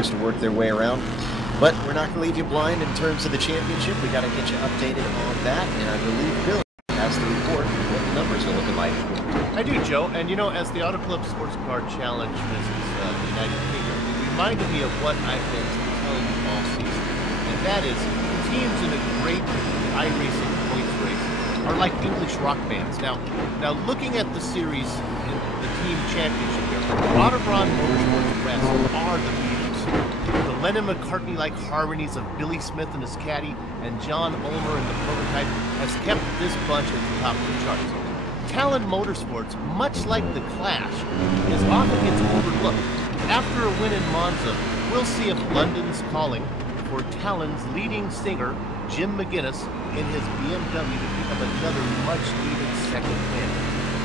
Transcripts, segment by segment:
drivers to work their way around. But we're not going to leave you blind in terms of the championship. We got to get you updated on that, and I believe Billy has the report of what the numbers are looking like. I do, Joe, and you know, as the Auto Club Sports Car Challenge visits the United Kingdom, it reminded me of what I've been telling you all season, and that is the teams in a great iRacing points race are like English rock bands. Now looking at the series in the team championship here, Autobahn Motorsports Rest are the leaders. The Lennon-McCartney-like harmonies of Billy Smith and his caddy and John Ulmer in the prototype has kept this bunch at the top of the charts. Talon Motorsports, much like the Clash, is often gets overlooked. After a win in Monza, we'll see if London's calling for Talon's leading singer, Jim McGuinness, in his BMW to pick up another much-needed second win.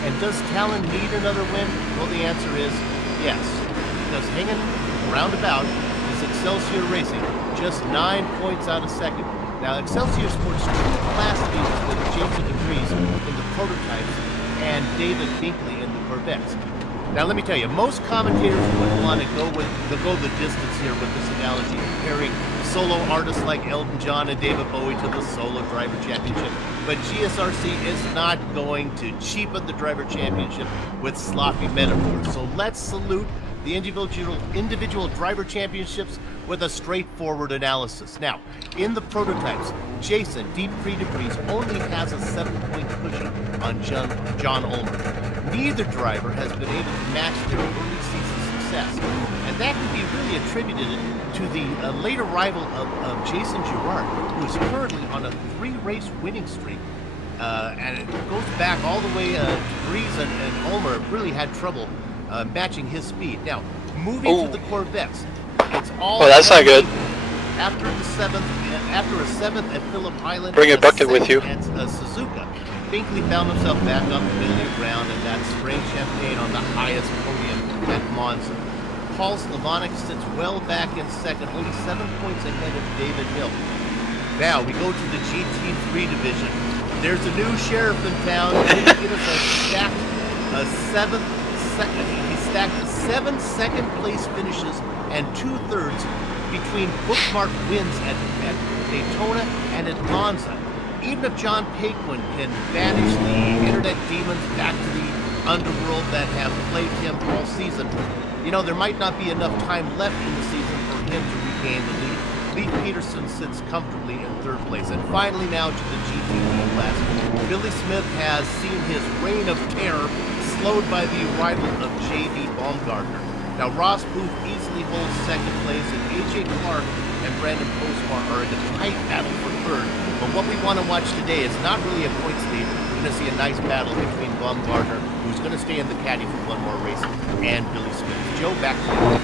And does Talon need another win? Well, the answer is yes, because hanging roundabout is Excelsior Racing, just 9 points out of second. Now, Excelsior sports 2 class leaders with Jason DeVries in the prototypes and David Binkley in the Corvettes. Now, let me tell you, most commentators would want to go the distance here with this analogy, comparing solo artists like Elton John and David Bowie to the Solo Driver Championship. But GSRC is not going to cheapen the Driver Championship with sloppy metaphors. So let's salute the individual driver championships with a straightforward analysis. Now, in the prototypes, Jason DeVries only has a 7-point cushion on John Ulmer. Neither driver has been able to match their early season success, and that can be really attributed to the late arrival of Jason Girard, who is currently on a 3-race winning streak. And it goes back all the way to DeVries and Ulmer really had trouble matching his speed. Now, moving to the Corvettes, it's all. Oh, that's not good. After a seventh at Phillip Island, bring a bucket with you. At Suzuka, Binkley found himself back up the middle ground in that spring champagne on the highest podium at Monza. Paul Slavonic sits well back in second, only 7 points ahead of David Hill. Now we go to the GT3 division. There's a new sheriff in town. He stacked 7 second-place finishes and 2/3 between bookmark wins at Daytona and at Monza. Even if John Paquin can banish the internet demons back to the underworld that have plagued him all season, you know, there might not be enough time left in the season for him to regain the lead. Lee Peterson sits comfortably in 3rd place. And finally now to the GT1 class. Billy Smith has seen his reign of terror slowed by the arrival of J.D. Baumgartner. Now Ross Booth easily holds 2nd place, and A.J. Clark and Brandon Postma are in a tight battle for 3rd. But what we want to watch today is not really a points lead. We're going to see a nice battle between Baumgartner, who's going to stay in the caddy for 1 more race, and Billy Smith. Joe, back to you.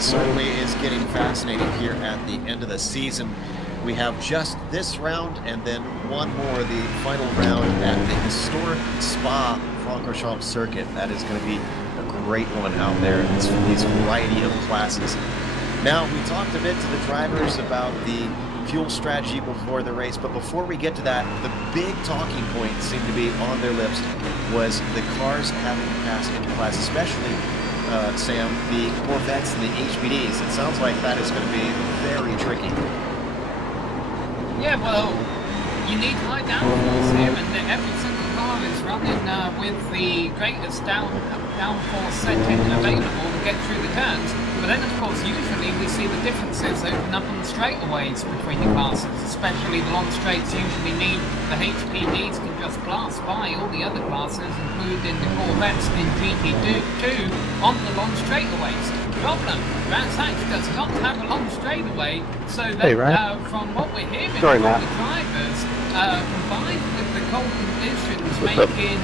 Certainly is getting fascinating here at the end of the season. We have just this round and then one more, the final round at the historic Spa-Francorchamps circuit. That is going to be a great one out there in this variety of classes. Now, we talked a bit to the drivers about the fuel strategy before the race, but before we get to that, the big talking point seemed to be on their lips was the cars having to pass into class, especially Sam, the Corvettes and the HPDs. It sounds like that is going to be very tricky. Yeah, well, you need high downforce here, and every single car is running with the greatest downforce setting available to get through the turns. But then, of course, usually we see the differences open up on the straightaways between the classes, especially the long straights usually mean the HPDs can just blast by all the other classes, including the Corvettes in GT2 on the long straightaways. Problem, Brands Hatch does not have a long straightaway, so that from what we're hearing from the drivers, combined with the cold conditions making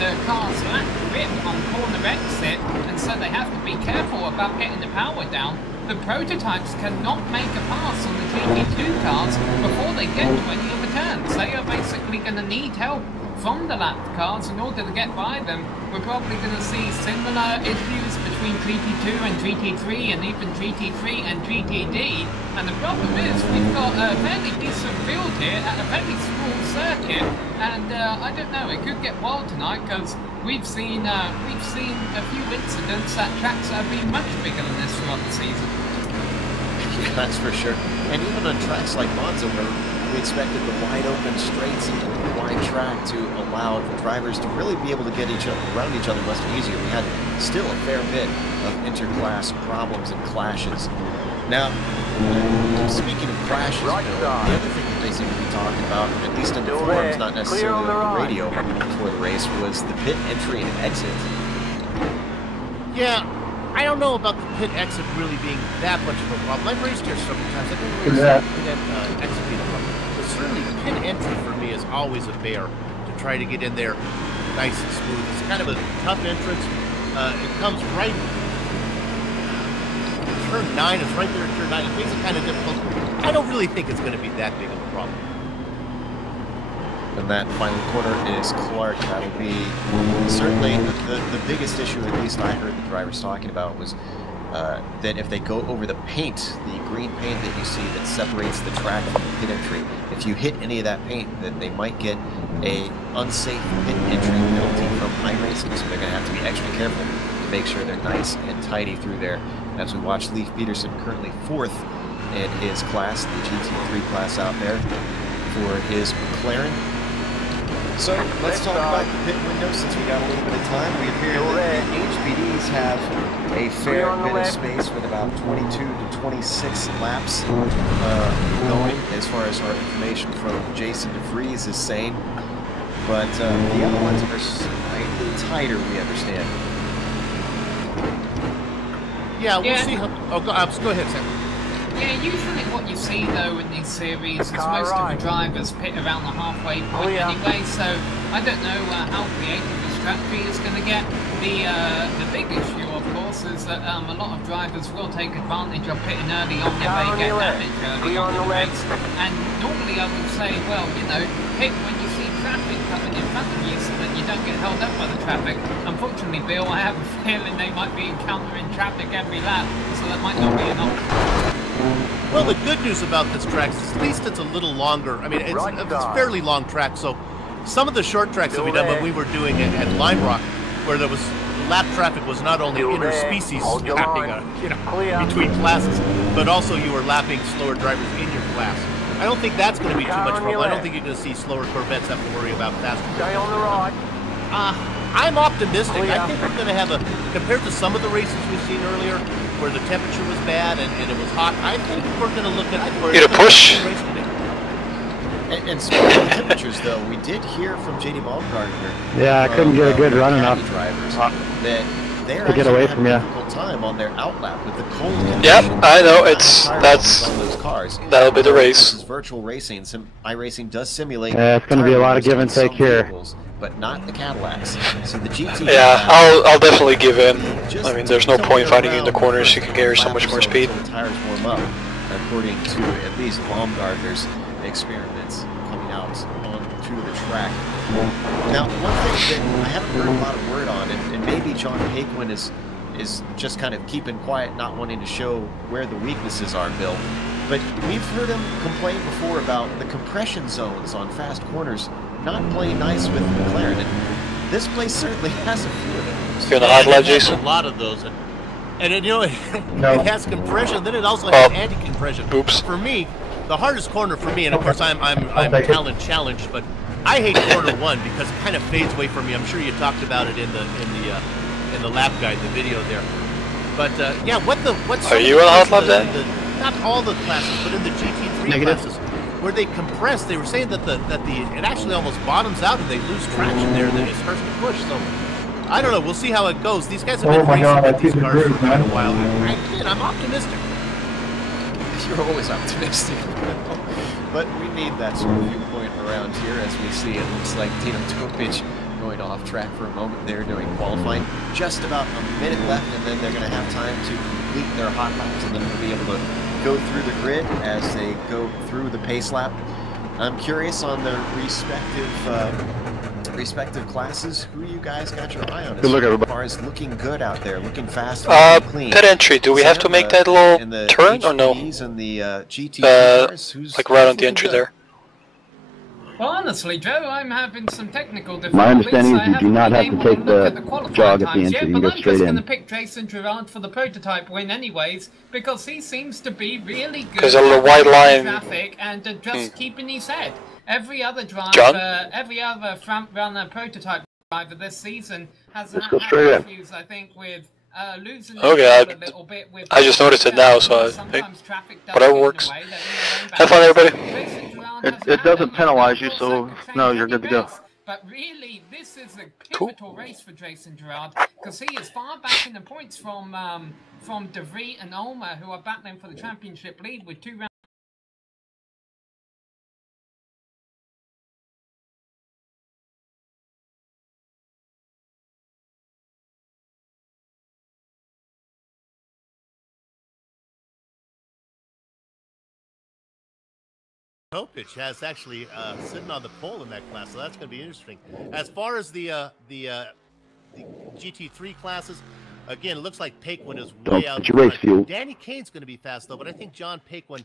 the cars lack grip on corner exit, and so they have to be careful about getting the power down, the prototypes cannot make a pass on the GT2 cars before they get to any of the turns. They are basically going to need help from the lapped cars in order to get by them. We're probably going to see similar issues between GT2 and GT3, and even GT3 and GTD. And the problem is we've got a fairly decent field here at a very small circuit, and I don't know, it could get wild tonight because we've seen a few incidents at tracks that have been much bigger than this throughout the season. Yeah, that's for sure. And even on tracks like Monza, where we expected the wide open straights and the wide track to allow drivers to really be able to get around each other much easier, we had still a fair bit of interclass problems and clashes. Now, speaking of crashes, the other thing that they seem to be talking about, at least in the forums, not necessarily on the radio before the race, was the pit entry and exit. Yeah, I don't know about the pit exit really being that much of a problem. I've raced here several times. I didn't really see the pit exit being a problem. But certainly pit entry for me is always a bear to try to get in there nice and smooth. It's kind of a tough entrance. It comes right... Turn 9 is right there at turn 9. It makes it kind of difficult. I don't really think it's going to be that big of a problem. And that final corner is Clark. That'll be certainly the biggest issue, at least I heard the drivers talking about, was that if they go over the paint, the green paint that you see that separates the track from the pit entry, if you hit any of that paint, then they might get a unsafe pit entry penalty from iRacing, so they're going to have to be extra careful to make sure they're nice and tidy through there. As we watch Leif Peterson currently 4th in his class, the GT3 class out there for his McLaren. So let's talk about the pit window since we got a little bit of time. We hear that the HPDs have a fair bit of space with about 22 to 26 laps going, as far as our information from Jason DeVries is saying. But the other ones are slightly tighter, we understand. Yeah, we'll see how... Oh, go ahead, Sam. Yeah, usually what you see though in these series is most of the drivers pit around the halfway point anyway, so I don't know how creative the strategy is going to get. The big issue, of course, is that a lot of drivers will take advantage of pitting early on if they get damaged early on in the race. And normally I would say, well, you know, pit when you see traffic coming in front of you so that you don't get held up by the traffic. Unfortunately, Bill, I have a feeling they might be encountering traffic every lap, so that might not be an option. Well, the good news about this track is at least it's a little longer. I mean, it's a fairly long track, so some of the short tracks that we done when we were doing it at Lime Rock, where there was lap traffic was not only interspecies lapping, between classes, but also you were lapping slower drivers in your class. I don't think that's going to be too much trouble. I don't think you're going to see slower Corvettes have to worry about faster. Stay on the ride. I'm optimistic. I think we're going to have compared to some of the races we've seen earlier, where the temperature was bad and it was hot, I think we're going to look at... Get a push. And speaking of temperatures, though, we did hear from J.D. Baumgartner. Yeah, I couldn't get a good run enough. Drivers that they're to get away from you. Difficult time on their outlap with the cold conditions. Yep, I know. That's on those cars. That'll be the race. This is virtual racing. iRacing does simulate. Yeah, it's going to be a lot of give and take here. Vehicles, but not the Cadillacs. So the GT. Yeah, I'll definitely give in. I mean, there's no point fighting in the corners. You can carry so much more speed. The tires warm up, according to at least Baumgartner's experiments coming out onto the track. Now, one thing that I haven't heard a lot of word on, and maybe John Paquin is just kind of keeping quiet, not wanting to show where the weaknesses are, Bill. But we've heard him complain before about the compression zones on fast corners not playing nice with McLaren. And this place certainly has a few of them. You're on the hot lap, Jason? A lot of those. And it, it has compression, then it also has anti-compression. Oops. For me, the hardest corner for me, and of course I'm talent challenged, but I hate corner 1 because it kind of fades away from me. I'm sure you talked about it in the lap guide, the video there. But yeah, what's are you on a hot lap then? Not all the classes, but in the GT3 classes, where they compress, they were saying that it actually almost bottoms out and they lose traction there. That it starts to push. So I don't know. We'll see how it goes. These guys have been racing with these cars for quite a while. I'm optimistic. You're always optimistic. But we need that sort of viewpoint around here, as we see it looks like Tino Topic going off track for a moment there during qualifying. Just about a minute left, and then they're going to have time to complete their hot laps, and then they'll be able to go through the grid as they go through the pace lap. I'm curious on their respective classes. Who you guys got your eye on as far as looking good out there, looking fast, looking clean? Pit entry. Do we have to make that little turn or no? And the GT cars, like right on the entry there. Well, honestly, Joe, I'm having some technical difficulties. My understanding is you do not have to take the jog at the entry. You can go straight in. I'm just going to pick Jason Gerard for the prototype win anyways, because he seems to be really good because of the white line traffic and just keeping his head. Every other driver, every other front runner prototype driver this season has had issues, I think, with losing a little bit with I just noticed it now, so I think whatever works. Have fun, everybody. It doesn't penalize you, so no, you're good to go. But really, this is a pivotal race for Jason Gerard, because he is far back in the points from De Vries and Ulmer, who are battling for the championship lead with 2 rounds. Kopich has actually sitting on the pole in that class, so that's going to be interesting. As far as the GT3 classes, again, it looks like Paquin is way out. Danny Kane's going to be fast, though, but I think John Paquin,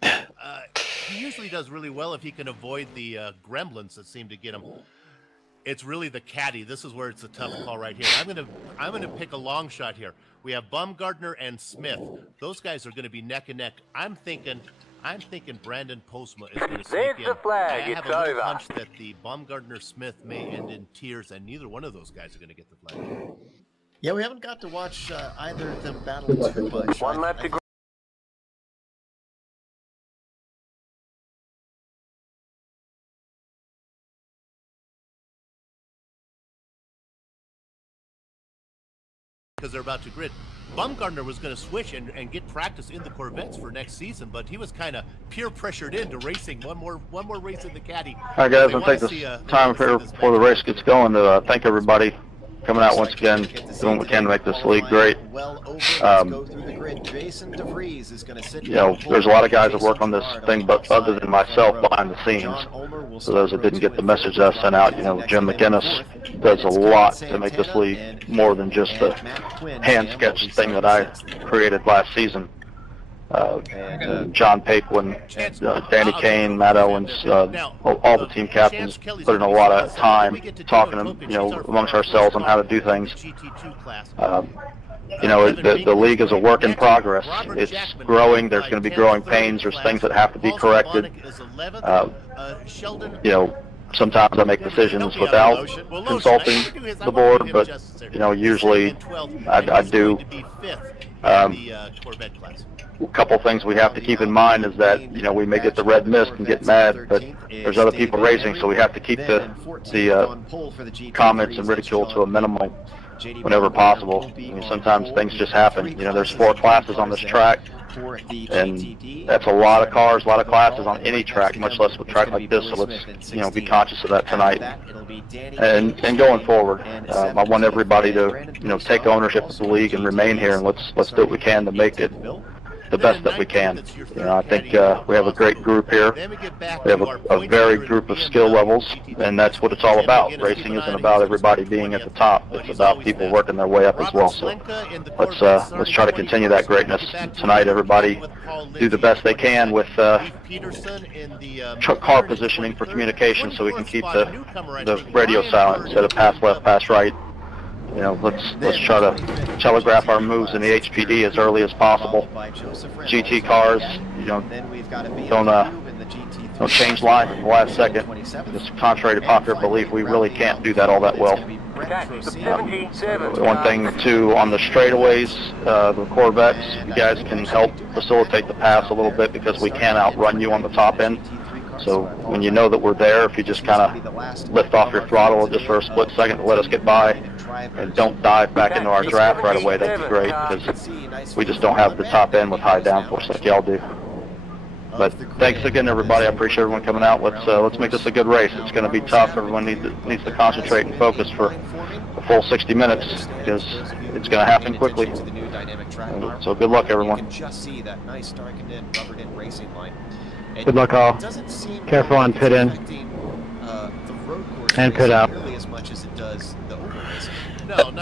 he usually does really well if he can avoid the gremlins that seem to get him. It's really the caddy. This is where it's a tough call right here. I'm gonna pick a long shot here. We have Baumgartner and Smith. Those guys are going to be neck and neck. I'm thinking Brandon Postma is going to sneak in. I have a little hunch that the Baumgartner-Smith may end in tears, and neither one of those guys are going to get the flag. Yeah, we haven't got to watch either of them battle too much. One lap to go. Because they're about to grid. Baumgartner was going to switch and get practice in the Corvettes for next season, but he was kind of peer pressured into racing one more race in the caddy. All right, guys, I'll take this time here before the race gets going to thank everybody coming out once again, doing what we can to make this league great. You know, there's a lot of guys that work on this thing, but other than myself behind the scenes. So those that didn't get the message that I sent out, you know, Jim McGinnis does a lot to make this league more than just the hand-sketched thing that I created last season. John Paquin, Danny Kane, Matt Owens, all the team captains put in a lot of time talking, you know, amongst ourselves on how to do things. You know, the league is a work in progress. It's growing. There's going to be growing pains. There's things that have to be corrected. You know, sometimes I make decisions without consulting the board, but, you know, usually I do. A couple things we have to keep in mind is that, you know, we may get the red mist and get mad, but there's other people racing, so we have to keep the comments and ridicule to a minimum whenever possible. I mean, sometimes things just happen. You know, there's 4 classes on this track, and that's a lot of cars, a lot of classes on any track, much less a track like this, so let's, you know, be conscious of that tonight. And going forward, I want everybody to, you know, take ownership of the league and remain here, and let's do what we can to make it the best that we can. You know, I think we have a great group here. We have a varied group of skill levels, and that's what it's all about. Racing isn't about everybody being at the top. It's about people working their way up as well. So let's try to continue that greatness tonight. Everybody do the best they can with car positioning for communication, so we can keep the radio silent instead of pass left, pass right. You know, let's try to telegraph our moves in the HPD as early as possible. GT cars, you know, don't change line in the last second. Just contrary to popular belief, we really can't do that all that well. One thing too, on the straightaways, the Corvettes, you guys can help facilitate the pass a little bit because we can outrun you on the top end. So when you know that we're there, if you just kind of lift off your throttle just for a split second to let us get by and don't dive back into our draft right away, that'd be great, because we just don't have the top end with high downforce like y'all do. But thanks again, everybody. I appreciate everyone coming out. Let's make this a good race. It's going to be tough. Everyone needs to concentrate and focus for a full 60 minutes because it's going to happen quickly. So good luck, everyone. Good luck, all. Careful on pit in and pit out.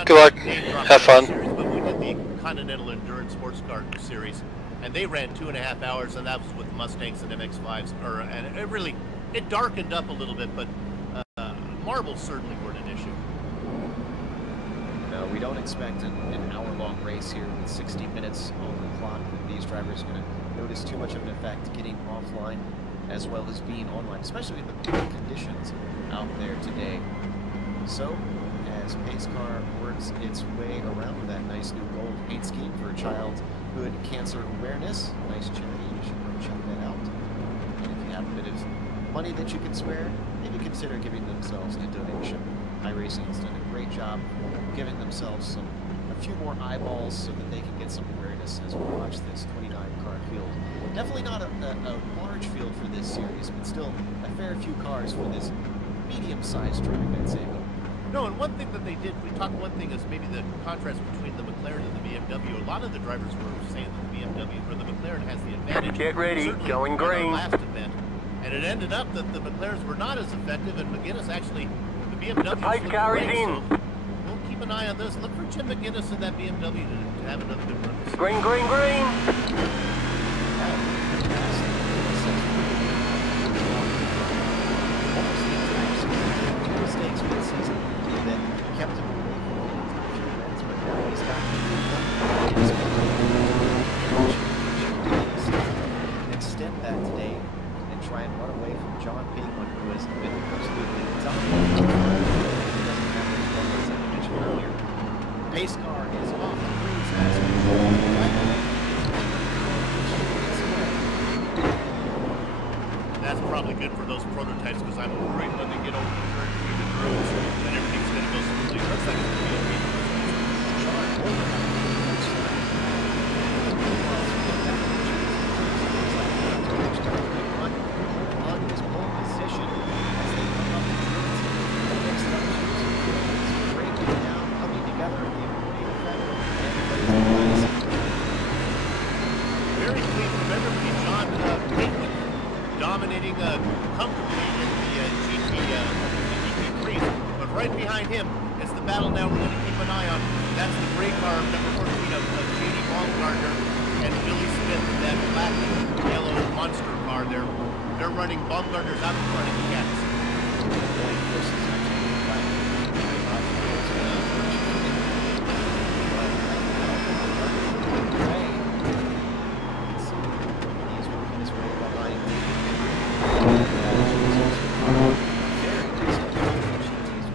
Good luck. Have fun. But we did the Continental Endurance Sports Car Series, and they ran 2.5 hours, and that was with Mustangs and MX-5s. And it darkened up a little bit, but marbles certainly weren't an issue. No, we don't expect an hour-long race here with 60 minutes on the clock. These drivers are going to notice too much of an effect getting offline as well as being online, especially with the conditions out there today. So, as Pace Car works its way around with that nice new gold paint scheme for childhood cancer awareness, nice charity, you should go check that out. And if you have a bit of money that you can spare, maybe consider giving themselves a donation. iRacing has done a great job giving themselves a few more eyeballs so that they can get some awareness as we watch this 29-car field. Definitely not a large field for this series, but still a fair few cars for this medium-sized track, I'd say. No, and one thing that they did, we talked one thing is maybe the contrast between the McLaren and the BMW. A lot of the drivers were saying that the BMW or the McLaren has the advantage. Get ready, certainly going green. Last event, and it ended up that the McLarens were not as effective, and McGuinness actually, the BMW. The pace car is in. So we'll keep an eye on this. Look for Jim McGuinness in that BMW to have another good run. Green, green, green. Mistakes for the season that kept him away from a few events, but now he's back to extend that today and try and run away from John Pinkman, who has been absolutely dominant. He doesn't have those problems that I mentioned earlier. Pace car is off the green as That's probably good for those prototypes because I'm worried when they get over the current roads and everything's going to go smoothly. Looks like it's going to be a great on his pole position as they come up the streets. The next up is breaking down, coming together, the ability effect, and very clean from everybody. John Pinkman dominating comfortably in the GT3s, but right behind him is the battle now we're going to keep an eye on. That's the gray car of number 14 of J.D. Baumgartner and Billy Smith, that black and yellow monster car there. They're running, Baumgartner's out in front of the cats.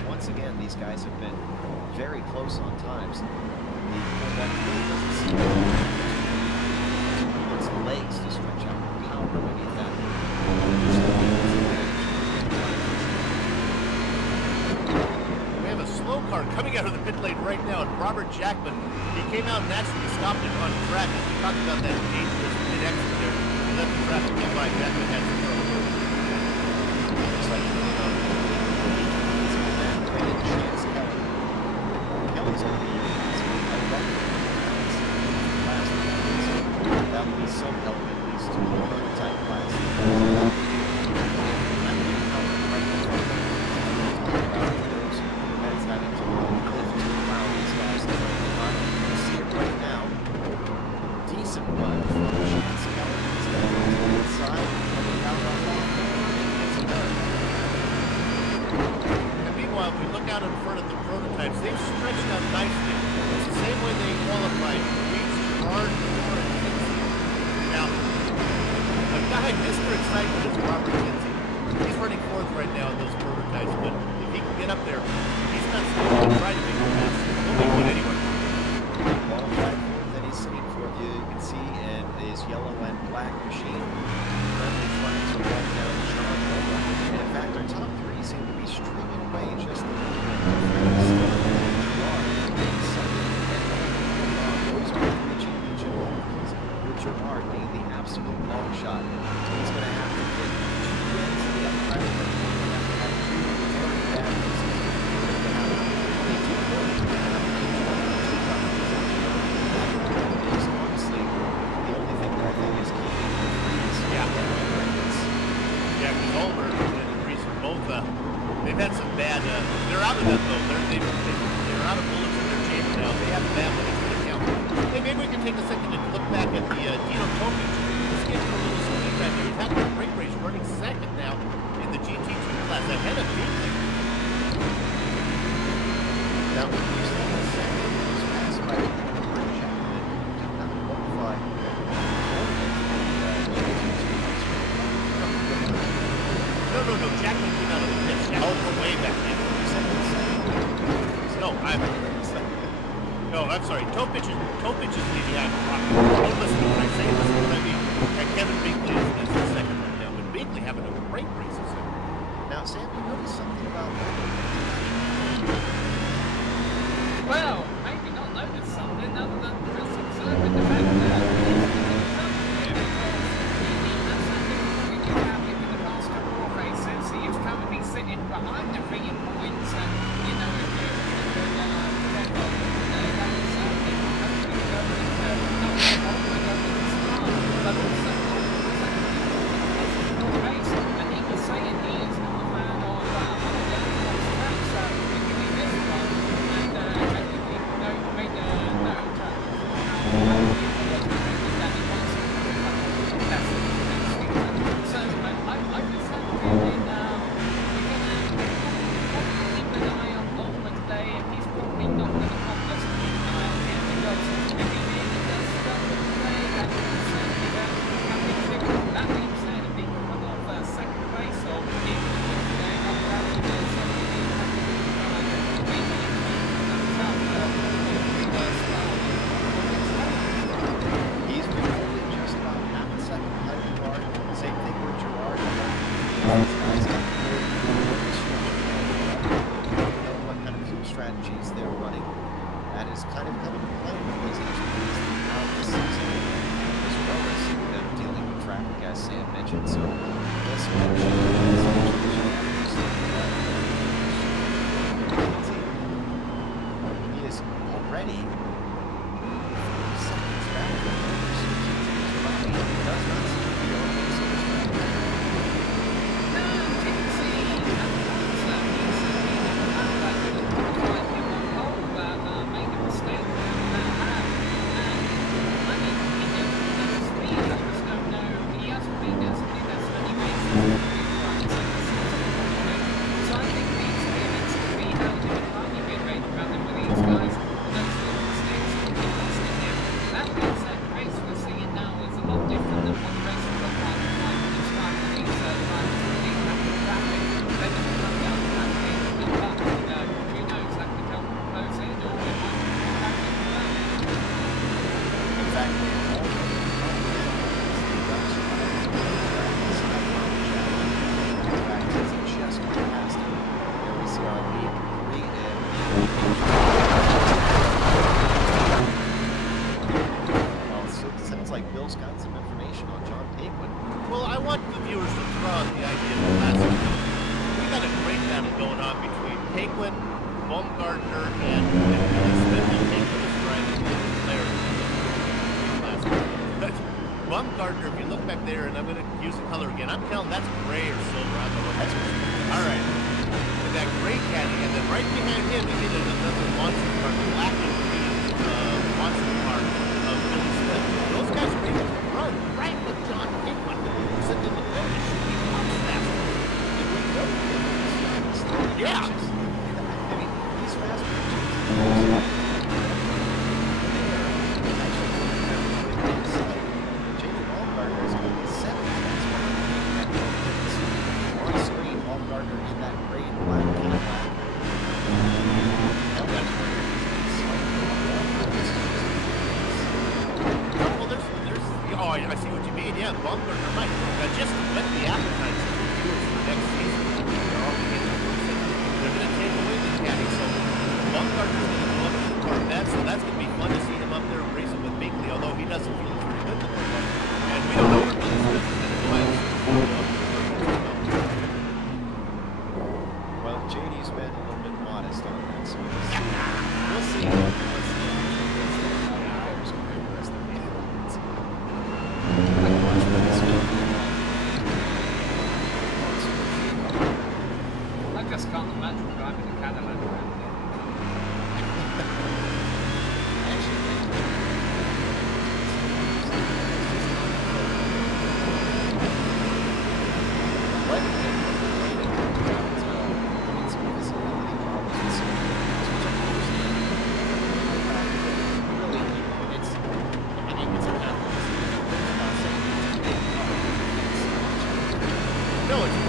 Once again, these guys have been very close on times. The Corvette really doesn't seem to its legs to stretch out the power beneath that. We have a slow car coming out of the pit lane right now, and Robert Jackman, he came out and actually stopped it on track. We talked about that dangerous mid-exit there. He let the traffic go by. Jackman had some trouble. Looks like Kelly's going to be that will be some help at least to the prototype class. That's having to lift to allow these guys to see it right now. Decent run from Chance Kelly. He's going to go to the side, coming out on long. And meanwhile, if we look out in front of the prototypes, they've stretched out nicely. It's the same way they qualified. Reached hard for it. Now, a guy Mr. Excitement is Robert Kinsey. He's running fourth right now in those prototypes, but if he can get up there, he's not scared to try to make a pass. He'll make one anyway. Qualified fourth that he's sitting for, you can see, in his yellow and black machine. Currently trying to run down Sean Over. And in fact, our top three seem to be streaming away just a little bit. Those are the championship rankings, with Gerard being the absolute long shot. He's going to have to get 2 wins in the upper He's going to have 2 very bad races. He's going to have 22 points. Honestly, the only thing that I think is keeping the freeze. Yeah, because Ulmer and Reese are both, they've had some bad, they're out of that though. They're out of bullets in their chamber now. They have a bad one. It's going to count. Hey, maybe we can take a second and look back at the Dino Tokic. This gives him a little speed back there. He's having a great race, running second now in the GT2 class. Ahead of Beasley. Now, passed by the Chapman, did not qualify. No, Jackman came out of the pits. Jackman way back in. No, I'm sorry. Topich is leading out. Don't listen to what I say. Listen to what I mean. And Kevin Binkley is in second right now. But Binkley having a great race in second. Now, Sam, you noticed something about Well, maybe not notice something other than just observing the fact that he's in the past couple of races. He is currently sitting behind the figure points, and you know, if you but also race, and he was saying he is not a fan of holiday tracks, so we can be this one, and he made a note that he wants to that's the next season. So I just have a feeling we're going to keep an eye on Bulmer today, and he's probably not going to pop us to keep an eye on him, because if he really does stuff today, that will certainly that being said, if he can come off second place or even today, not having somebody having to he's been only just about half a second behind Gerard. Same thing with Gerard. These guys have what kind of fuel strategies they're running. That is kind of coming to play because each of these throughout the season, as well as them dealing with traffic, as Sam mentioned. So this he is already seconds back. He does not seem to be on this Bumgarner, if you look back there, and I'm going to use the color again, I'm telling that's gray or silver. I don't know what that's. All right. With that gray caddy, and then right behind him, we get another monster car, black and green monster car of Billy Smith. Those guys are able to run right with John Hickman, who's in the finish. He comes faster. Yeah. I mean, he's faster. I see what you mean. Yeah, Bumgarner might. Now, just to whet the appetite for viewers for next season, they're going to take away the caddy. So Bumgarner's going to go up to the Corvette, so that's going to be fun to see him up there racing with Binkley, although he doesn't feel it's very good to Corvette. And we don't know where Billy Smith is going to go. Well, JD's been a little bit modest on that, so we'll see.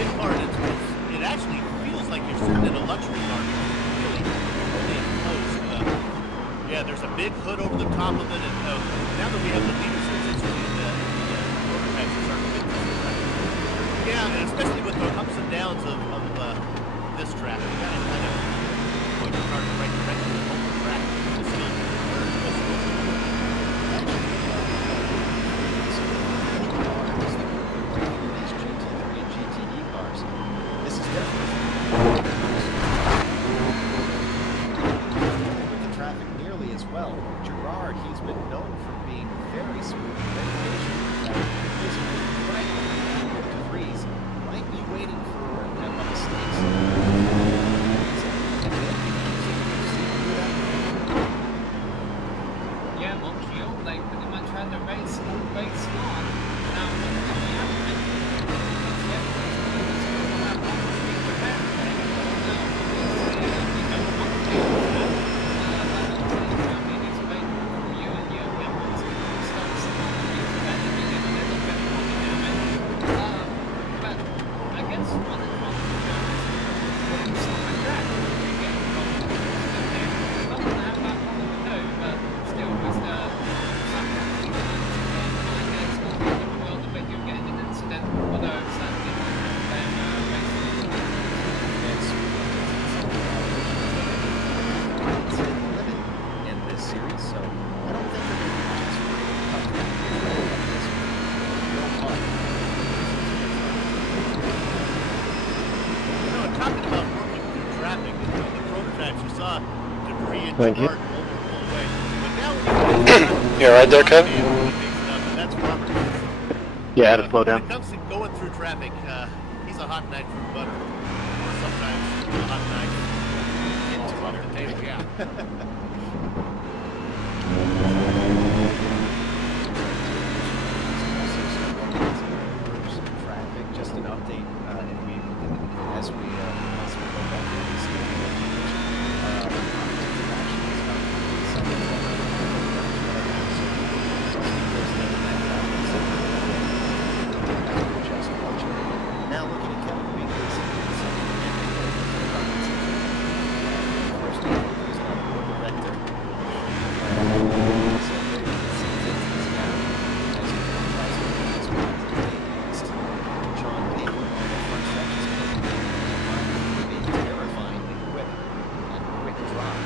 great car. It actually feels like you're sitting in a luxury car. Really, really close. Yeah, there's a big hood over the top of it, and now that we have the leader switch, it's really the prototypes are starting to get this. Yeah, and especially with the ups and downs of this track, you gotta kind of point your car in the right direction to hold the track. It's still these GT3 and GTE cars. This is definitely traffic nearly as well. Gerard, he's been known for being very smooth, very patient. His right degrees might be waiting for a mistakes. Yeah, Montreal, they pretty much had the race on. Now, Thank you. You're right there, Kevin? Yeah, I had to slow down. When it comes to going through traffic, he's a hot knife through butter. Or sometimes a hot knife into butter. Potato, yeah. Traffic, just an update, as we possibly go back to this now looking at Kevin Weekly's first Corvette. John Payne on the front stretch is terrifyingly quick and quick drop.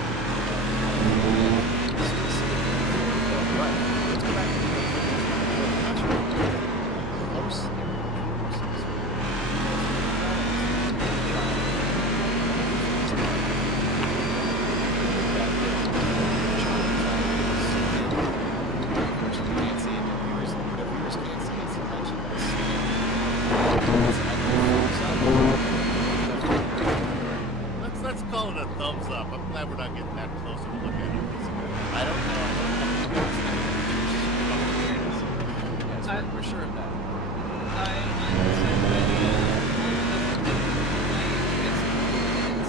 But let's go back to the close. Let's call it a thumbs up. I'm glad we're not getting that close of a look at it. I don't know. Yes, we're sure of that.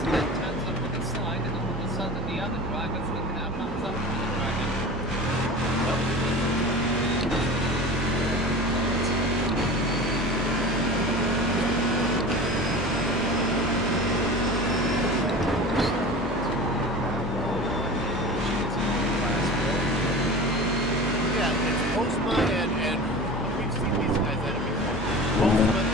Turns up on the side, and all of a sudden the other driver's looking at a thumbs up from the driver. Yeah, it's Postma and we've seen these guys at it before. Postma and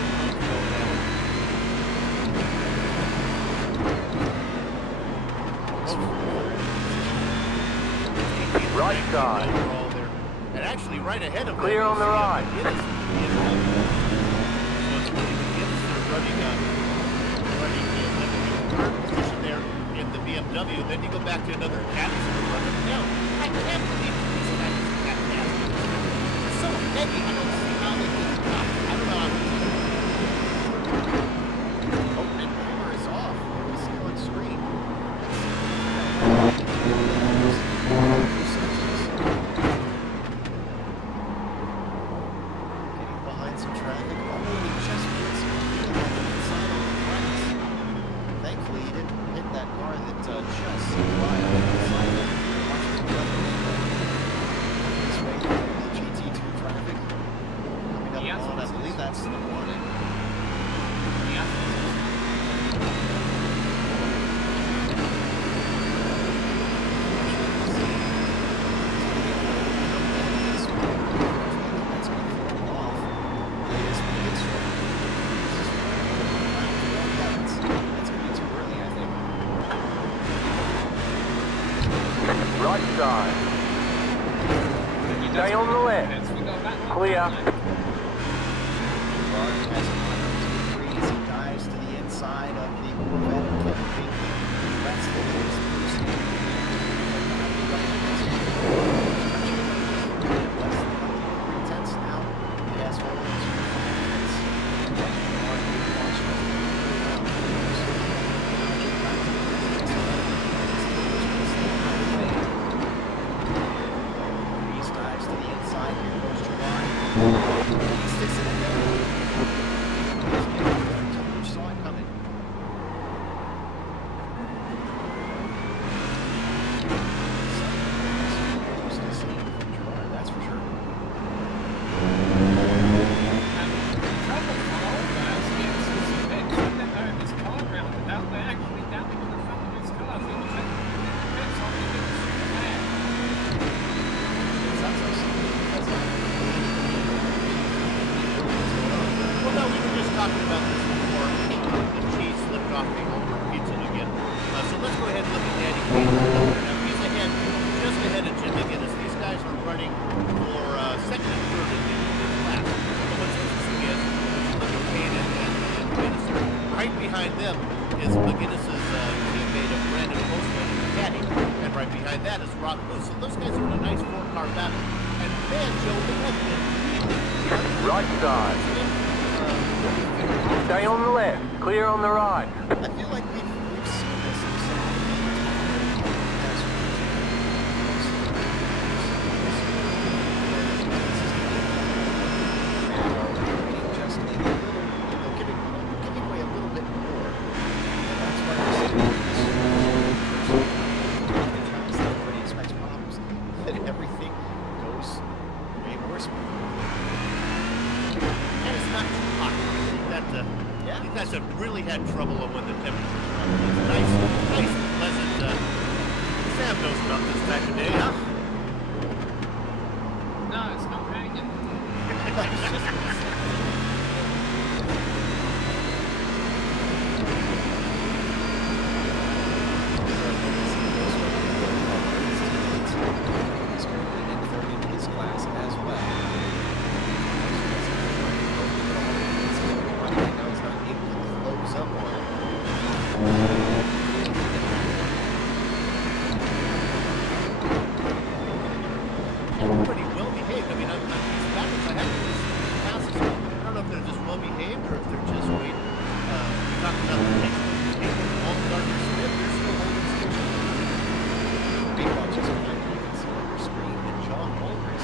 Right side. are all there. And actually right ahead of them. Clear on the right. So it's really the kids that are running in third position there in the BMW. Then you go back to another caddy runner. Now, I can't believe these guys are that fast. They're so heavy. I don't see how they can stop. I don't know how they do it. Oh, and timer is off. We see on screen. Getting behind some traffic. Oh, he just put some heat on the inside of the brakes. Thankfully, he didn't hit that car that just seemed by on the side of this way through the GT2 traffic. Coming up on, I believe that's the one. The clear. As he dives to the inside of the Corvette. That's the now. It has dives to the inside. Here goes July. He sticks it in there. You saw it coming. That's for sure. Well, no, we were just talking about this before the cheese slipped off the old pizza again. So let's go ahead and look at Danny Kane. Now he's ahead, just ahead of Jim McGinnis. These guys are running for second and third in the class. But what's interesting is, look at Kane and McGinnis. Right behind them is McGinnis's teammate of Brandon Postman and Caddy. And right behind that is Rob Lewis. So those guys are in a nice four-car battle. And man, Joe, they have been really Right side. Stay on the left. Clear on the right. I feel like we've seen this in some of just a little, giving away a little bit more. And that's why we're seeing this. Everybody expects problems, that everything goes way worse. And it's not too hot. Yeah. You guys have really had trouble when the temperatures are up. It's nice, pleasant. Sam knows about this time of day, huh? No, it's not raining. He's currently in third in his class as well. Right now he's not able to close up on it. Pretty well behaved. I mean, these battles I have these passes. I don't know if they're just well behaved or if they're just waiting. We talked about the all Gardner Smith. They're still holding station. Meanwhile, just behind you can see on your screen that John Holder is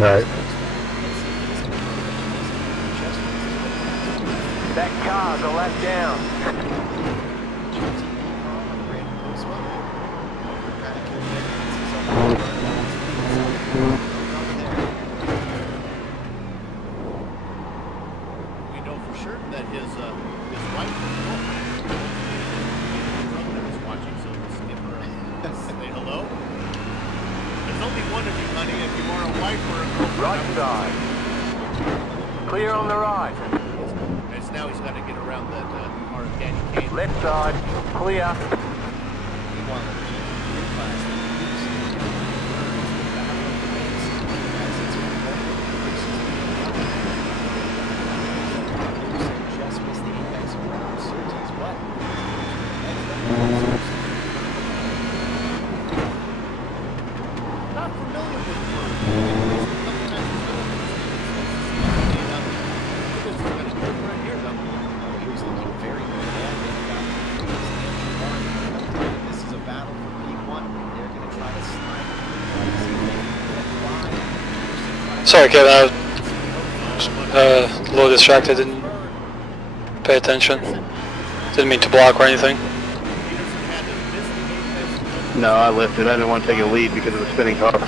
Right. That car's a lap down. We know for sure that his wife is watching, so let's give her a say hello. There's only one of you, honey, if you are a wife or a girlfriend. Right side. Clear on the right. And now he's got to get around that car of Danny Kane. Left side. Clear. Just missed the apex around Surtees, but Not familiar with he was looking very good. This is a battle for P1. They're going to try to slide. Sorry, Kevin, I was a little distracted, didn't pay attention. Didn't mean to block or anything. No, I lifted. I didn't want to take a lead because of the spinning car.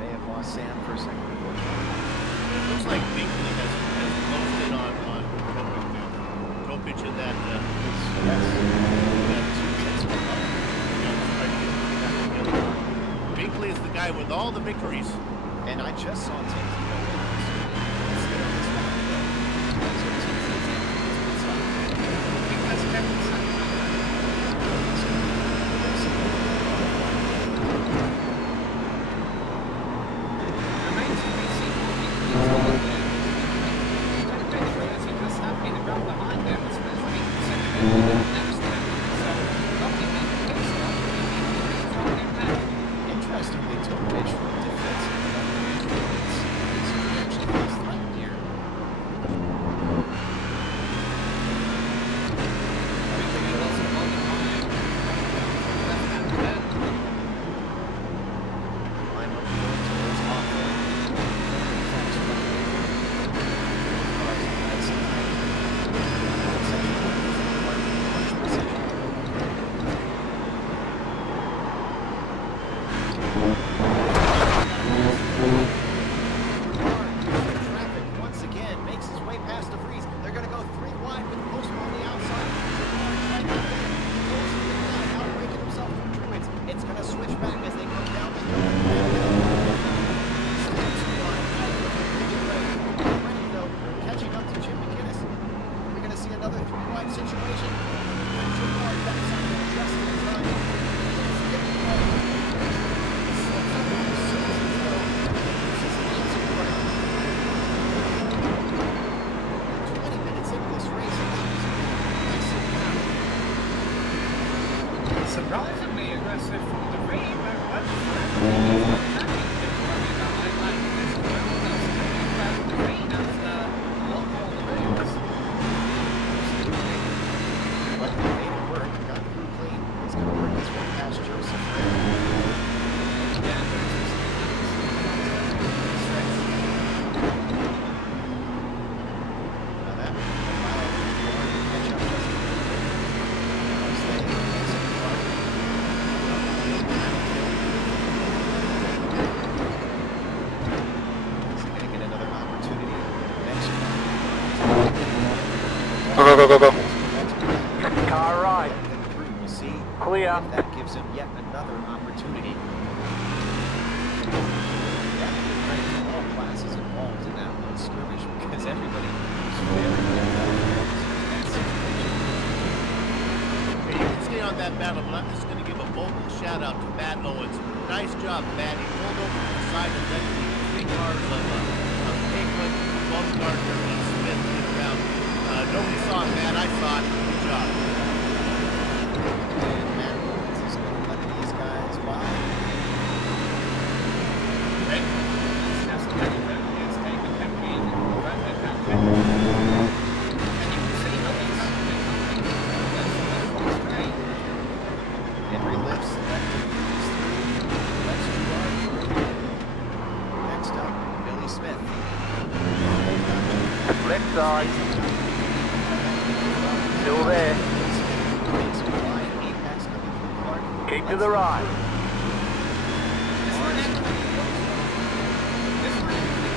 May have lost Sam for a second. It looks like Binkley has closed in on Topich in that. Binkley is the guy with all the victories. And I just saw Tantino Go, go, go, go, go. Car right. We'll see Clear. if that gives him yet another opportunity. All classes involved in that little skirmish because everybody was very Hey, you can stay on that battle, but I'm just going to give a vocal shout out to Matt Owens. Nice job, Matt. He pulled over to the side and let the 3 cars of Pinkman, Baumgartner, and Smith get around. Nobody saw it, Matt. I saw it. Good job. And Matt Owens is going to let these guys by. Henry lifts next up, Billy Smith. Left side. Still there. Keep to the right.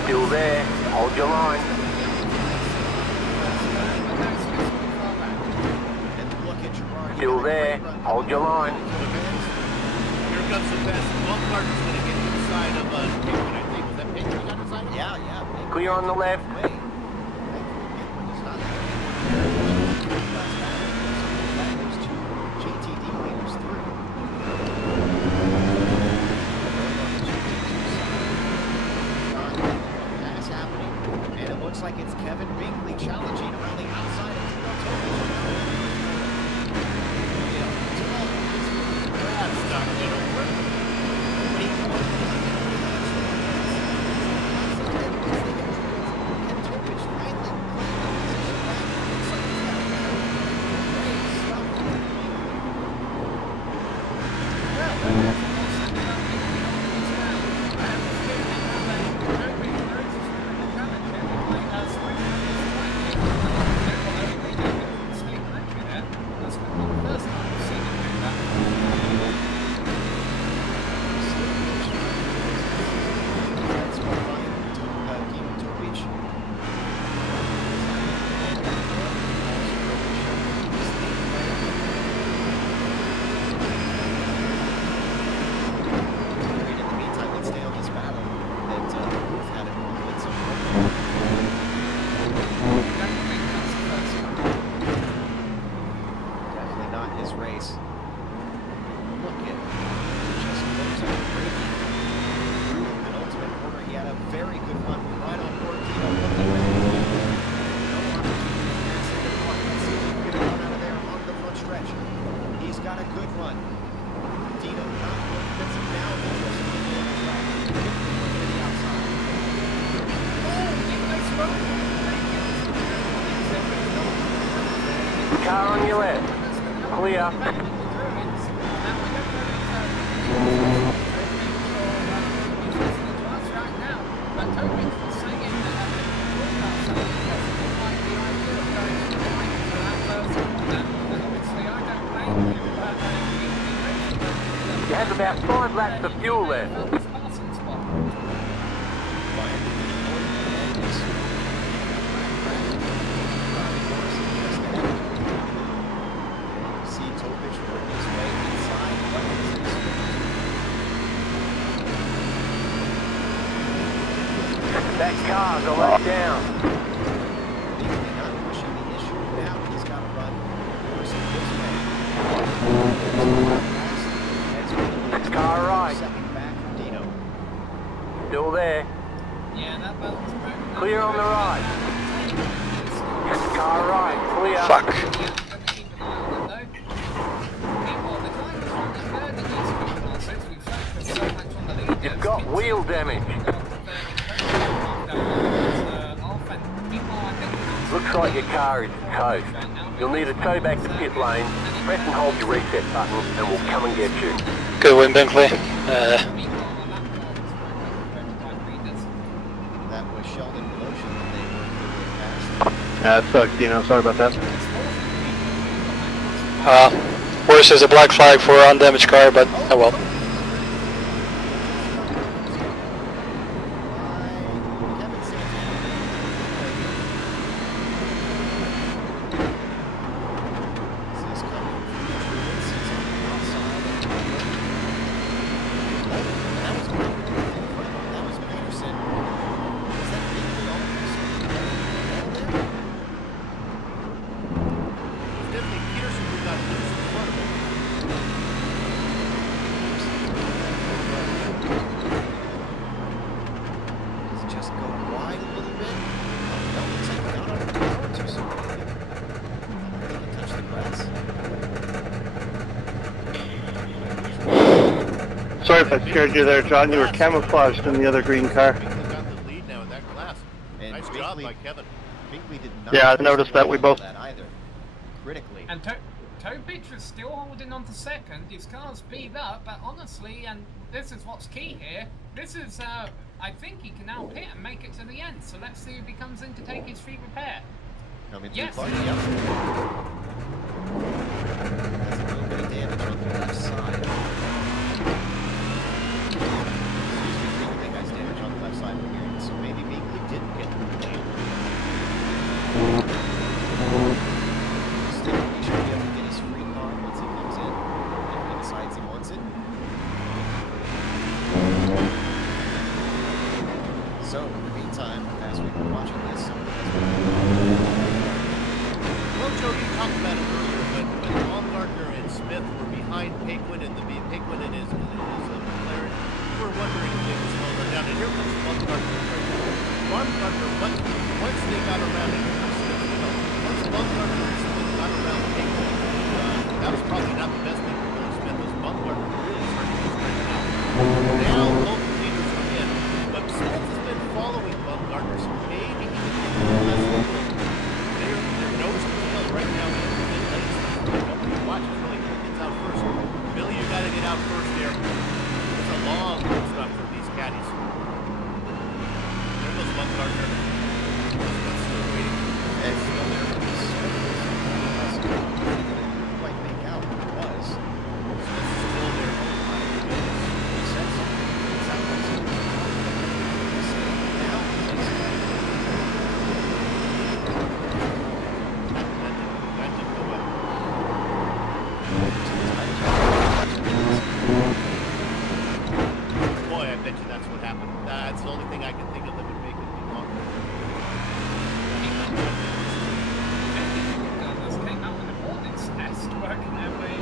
Still there. Hold your line. Still there. Hold your line. Here comes the best. Baumgartner's going to get inside of Pinkman, I think. Was that Pinkman got inside of him? Yeah. Clear on the left. GTD leaders through. That is happening. And it looks like it's Kevin Bingley challenging around the outside of Car on your left. Clear. You have about 5 laps of fuel left. That car's a lap down. That's car right. Still there. Clear on the right. That's car right. Clear. Fuck. You've got wheel damage. Looks like your car is toast. You'll need to tow back to pit lane, press and hold your reset button, and we'll come and get you. Good win, Binkley. That was Sheldon Motion when they were really fast. That sucks, Dino. Sorry about that. Worse is a black flag for undamaged car, but oh well. Sorry if I scared you there, John. You were camouflaged in the other green car. Binkley got the lead now in that class. And Nice job by Kevin. Binkley did not. Yeah, I noticed that we both. That either. Critically. And Tobich was still holding on to second. His car's speed up, but honestly, and this is what's key here. This is, I think he can now pit and make it to the end. So let's see if he comes in to take his free repair. Coming Yes. through Clark, yep. Has a little bit of damage on the left side. Excuse me, Binkley has damage on the left side of here, so maybe Binkley didn't get the lead. Still, he should be able to get his free car once he comes in, if he decides he wants it. So, in the meantime, as we've been watching this, Well, Joe, you talked about it earlier, but Baumgartner and Smith were behind Paquin and Paquin and his McLaren. We were wondering if they would slow them down, and here comes Baumgartner right now. Baumgartner, once they got around it, once Baumgartner and Smith got around Paquin, that was probably not the best thing for Billy Smith, was Baumgartner really started to stretch out. Now, both leaders are in, but Smith has been following Baumgartner, so maybe he can take a little less quickly. They're nose to tail right now in the mid lanes. Nobody watches really who gets out first. Billy, you got to get out first there. It's a long pit stop for these caddies. There goes Baumgartner. Still waiting. and still there was quite make out what it was. Smith's still there. He said something. It sounded like something. He said, now he takes it. That didn't go well. Boy, I bet you that's what happened. That's the only thing I can think of that would make it be longer. Guys came up with a hornet's nest working their way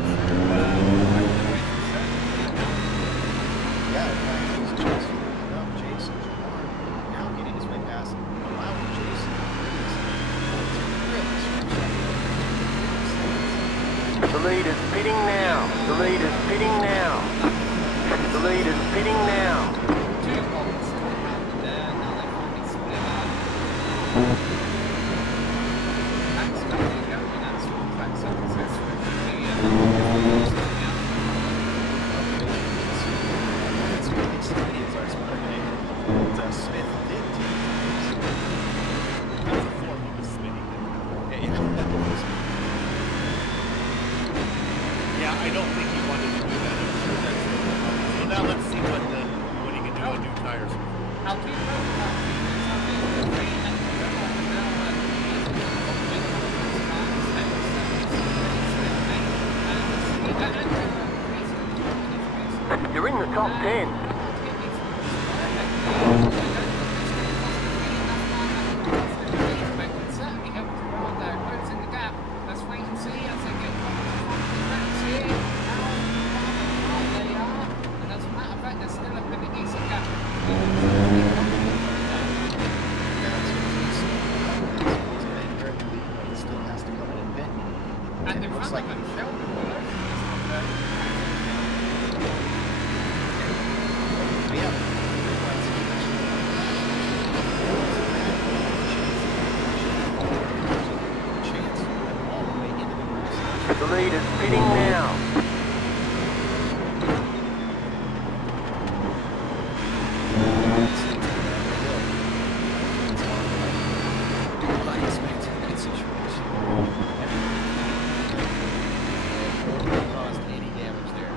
Yeah, in fact, he's just filling up Jason Jamar, now getting his way past, allowing Jason to really stretch out. The lead is pitting now. The lead is pitting now. The lead is pitting now. two bolts and now they finally split up. That's going to go in that small track surface with It's really exciting as our Spartan Smith did That's a form of a spinning. Yeah, I don't think he wanted to do that. I'm sure that's it. So now let's see what he can do on new tires. I'll do both. You're in the top 10. Certainly helped around there, closing the gap. Let's wait and see as they get here. How they are. And as a matter of fact, there's still a pretty decent gap. Still has to come in and pit. And It looks like The lead is pitting now. unexpected situation. Caused any damage there.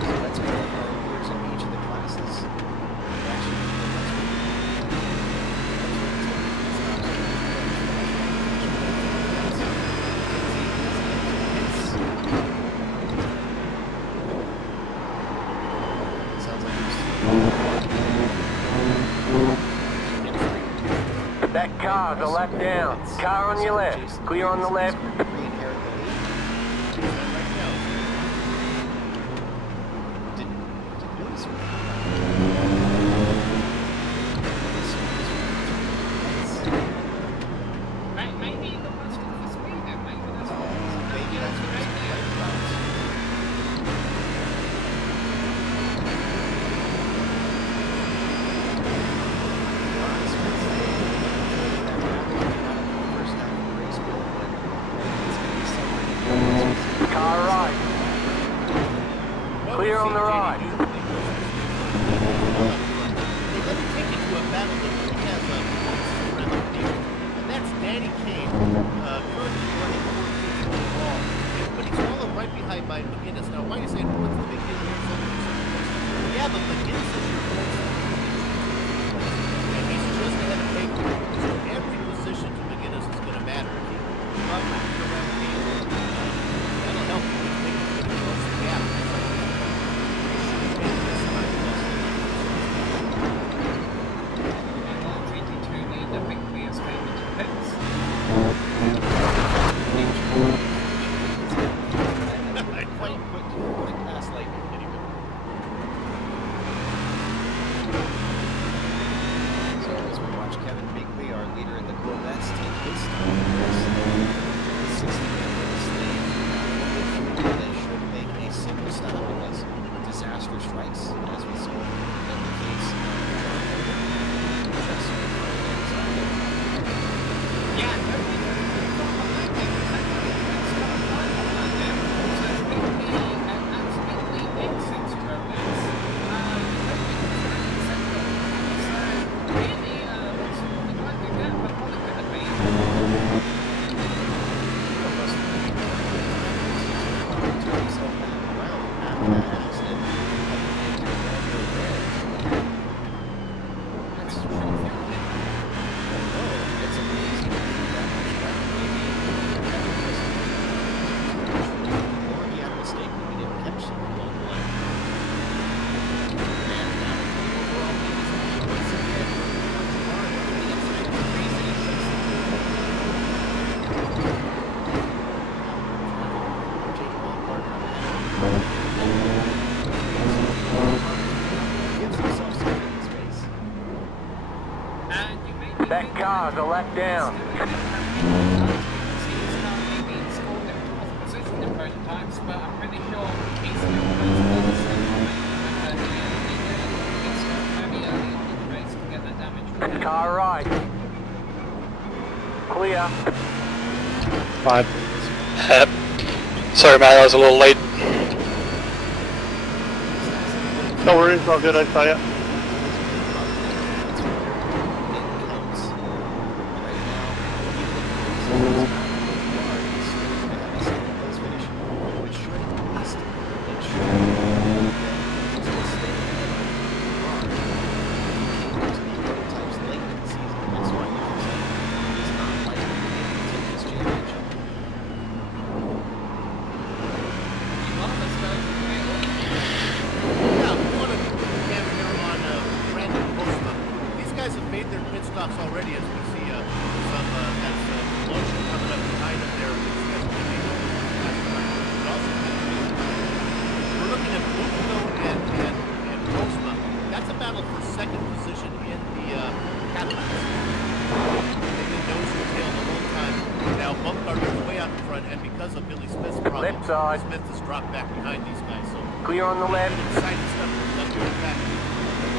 So let's go over our awards in each of the classes. Sounds like That car's a lap down. Car on your left. Clear on the left. re-inherit the lead. Right now. Didn't really sort Maybe the most of this Clear on the right. Let me take you to a battle that really has a around the field. And that's Danny Kane, currently running 14th overall. But he's followed right behind Mike McGinnis. Now, why are you saying what's the big deal here? Yeah, but McGinnis is your points. And he's just ahead of Kane. So every position to McGinnis is going to matter. If you love running around Kane, that'll help you with making it close the gap. That car's a lap down. Car right. Clear. 5. Sorry, Matt, I was a little late. No worries, all good, I saw ya. Side. Smith has dropped back behind these guys, so clear on the left. Exciting stuff for left to back.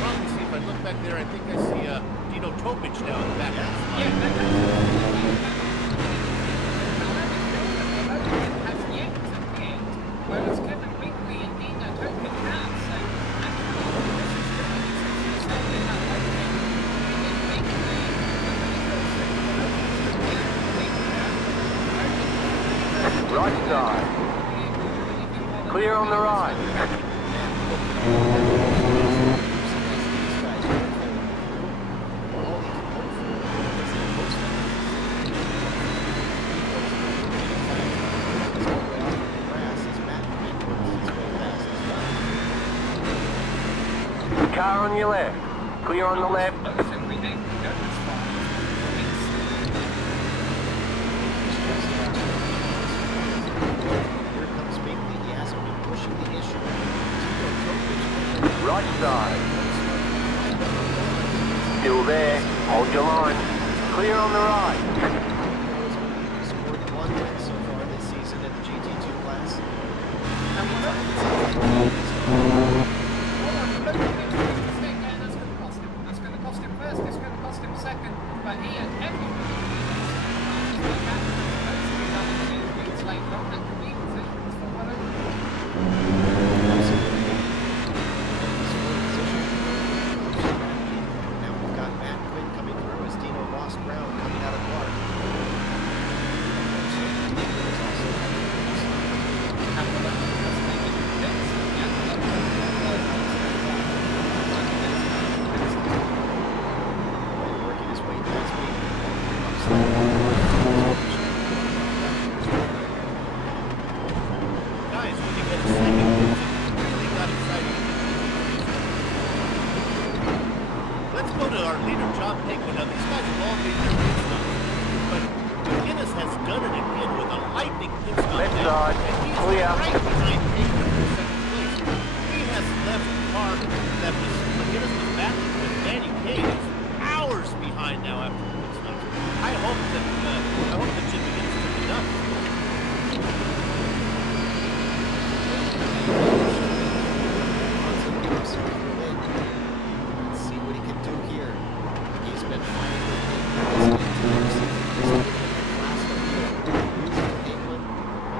Probably see if I look back there, I think I see Dino Topic now in the back. Whereas Kevin Binkley and Dino Topic have, so right side. Clear on the right. Car on your left. Clear on the left. Right side. Still there. Hold your line. Clear on the right. Scored 1 win so far this season in the GT2 class. That's going to cost him first, it's going to cost him second, but he had everything. It's like not that convenient positions for whatever. leader, John Paquin. Now, these guys have all made their pit stops. But McGinnis has done it again with a lightning pit stop. Left side, and he's clear. right behind Paquin for second place. He has left the car that McGinnis was battling with Danny Kaye. He's hours behind now after the pit stop. I hope that Jim McGinnis took enough. Let's see what he can do here. He's been fighting with him.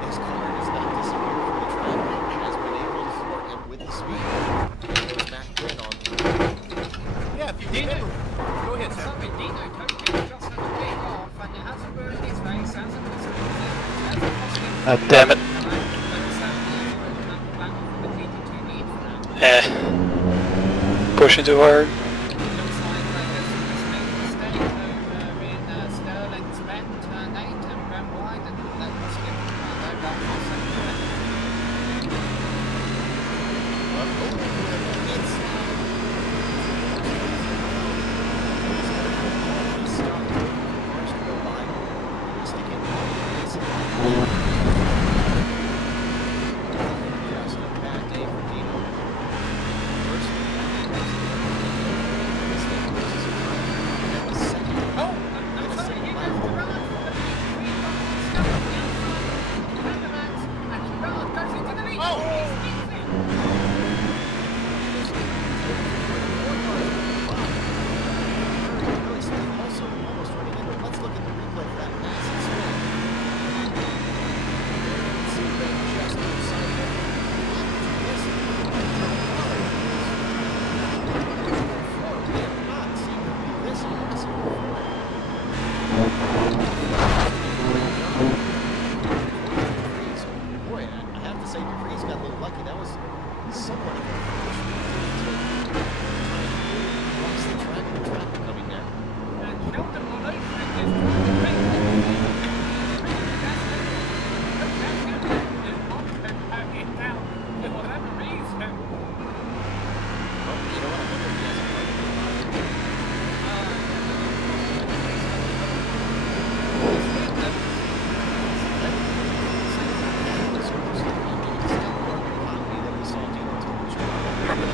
His car does not disappear from the track. Has been able to thwart him with the speed. There's Matt Quinn on. Yeah, if you remember. Go ahead, sir. Sorry, Dino Tokyo just had to take off and it hasn't burned his face, hasn't it? Damn it. Pushing too hard.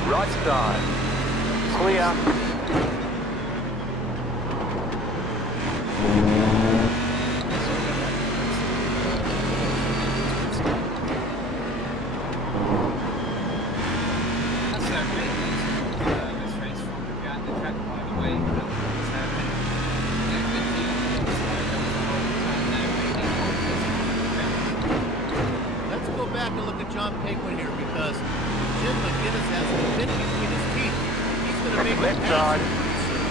Right side. Clear. Let's go back and look at John Paquin here because Jim McGinnis has the pin between his teeth. He's going to make Left a side.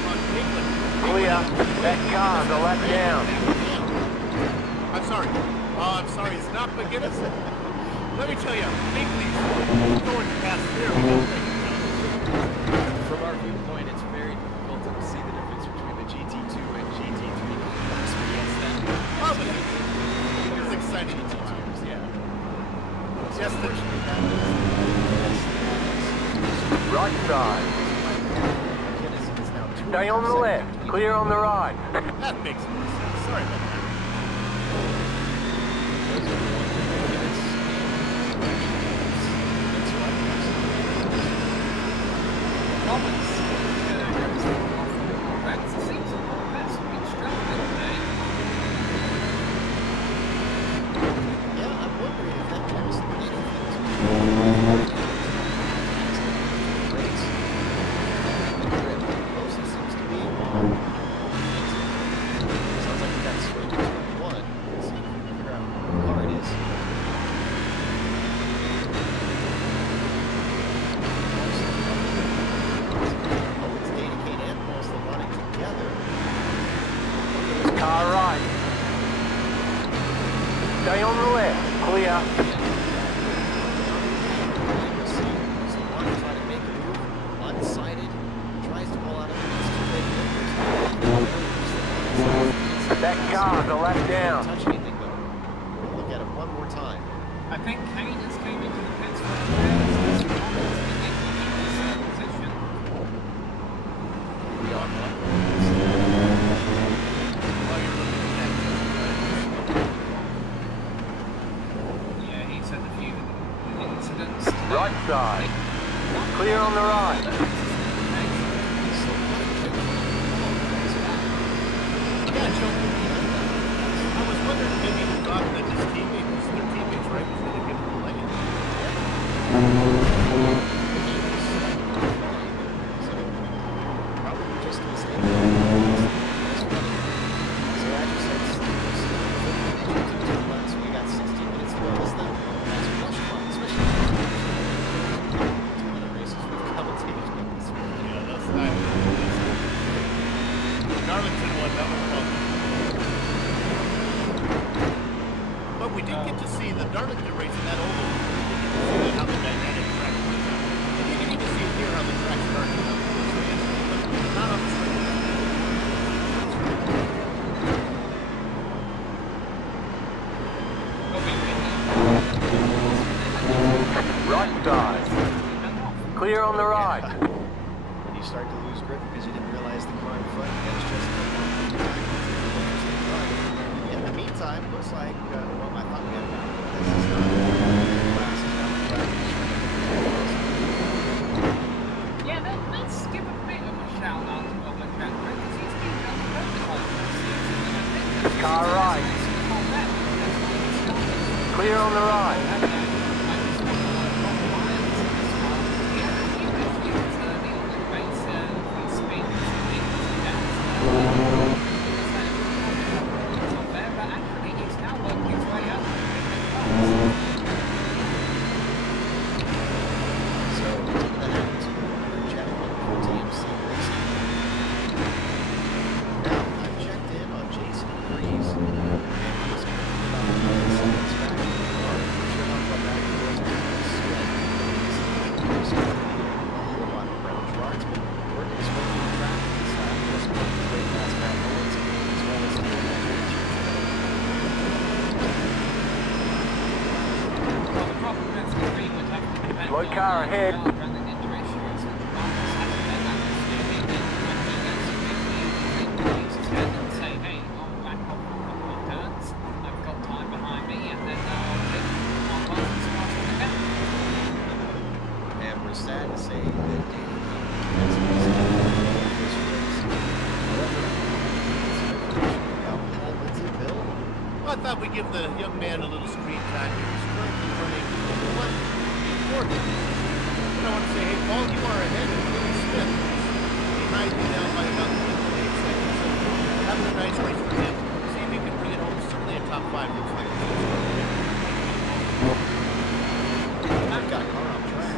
on Paquin. Clear. That car's a lap down. I'm sorry. Oh, I'm sorry. It's not McGinnis. Let me tell you, Pinkley's going past there. From our viewpoint, it's very difficult to see the difference between the GT2 and GT3 cars. Yes, that Oh, but it's exciting. yeah. Yes, Right side. Stay on the left. Clear on the right. that makes more sense. Sorry about that. Car right. Stay on the left. Clear. That car's a lap down. Touch anything though. We'll look at it one more time. I think Kane has came into the pits for the position. We are side. Clear on the right. Yeah, Joe. I was wondering maybe he thought that his teammates, their teammates, right, was going to give him a lane. Probably just a mistake. So I just said, so we got 60 minutes to go. That's the rush one, especially the races with commentators. Yeah, that's nice. Darlington won, that was fun. But we did get to see the Darlington race in that oval. We did get to see how the dynamic track plays out. And you can even see here how the track started out. But not on the street. Right side. Clear on the right. When you start to lose grip because you didn't realize the car in front is just in the meantime, looks like well, I thought we had about this is not Yeah, let's give a bit of a shout out to Robert Cranbrook because he's been on the protocol this season. And I think that's Car right. Clear on the right. Slow car ahead. and we're sad to say that Well, I thought we'd give the young man a little screen time. He was currently running what? Fourth. And I want to say, hey, Paul, you are ahead of Willie Smith. Behind you now by about 8 seconds. So having a nice race for him. See if he can bring it home. Certainly a top 5 looks like it's I've got a car off track.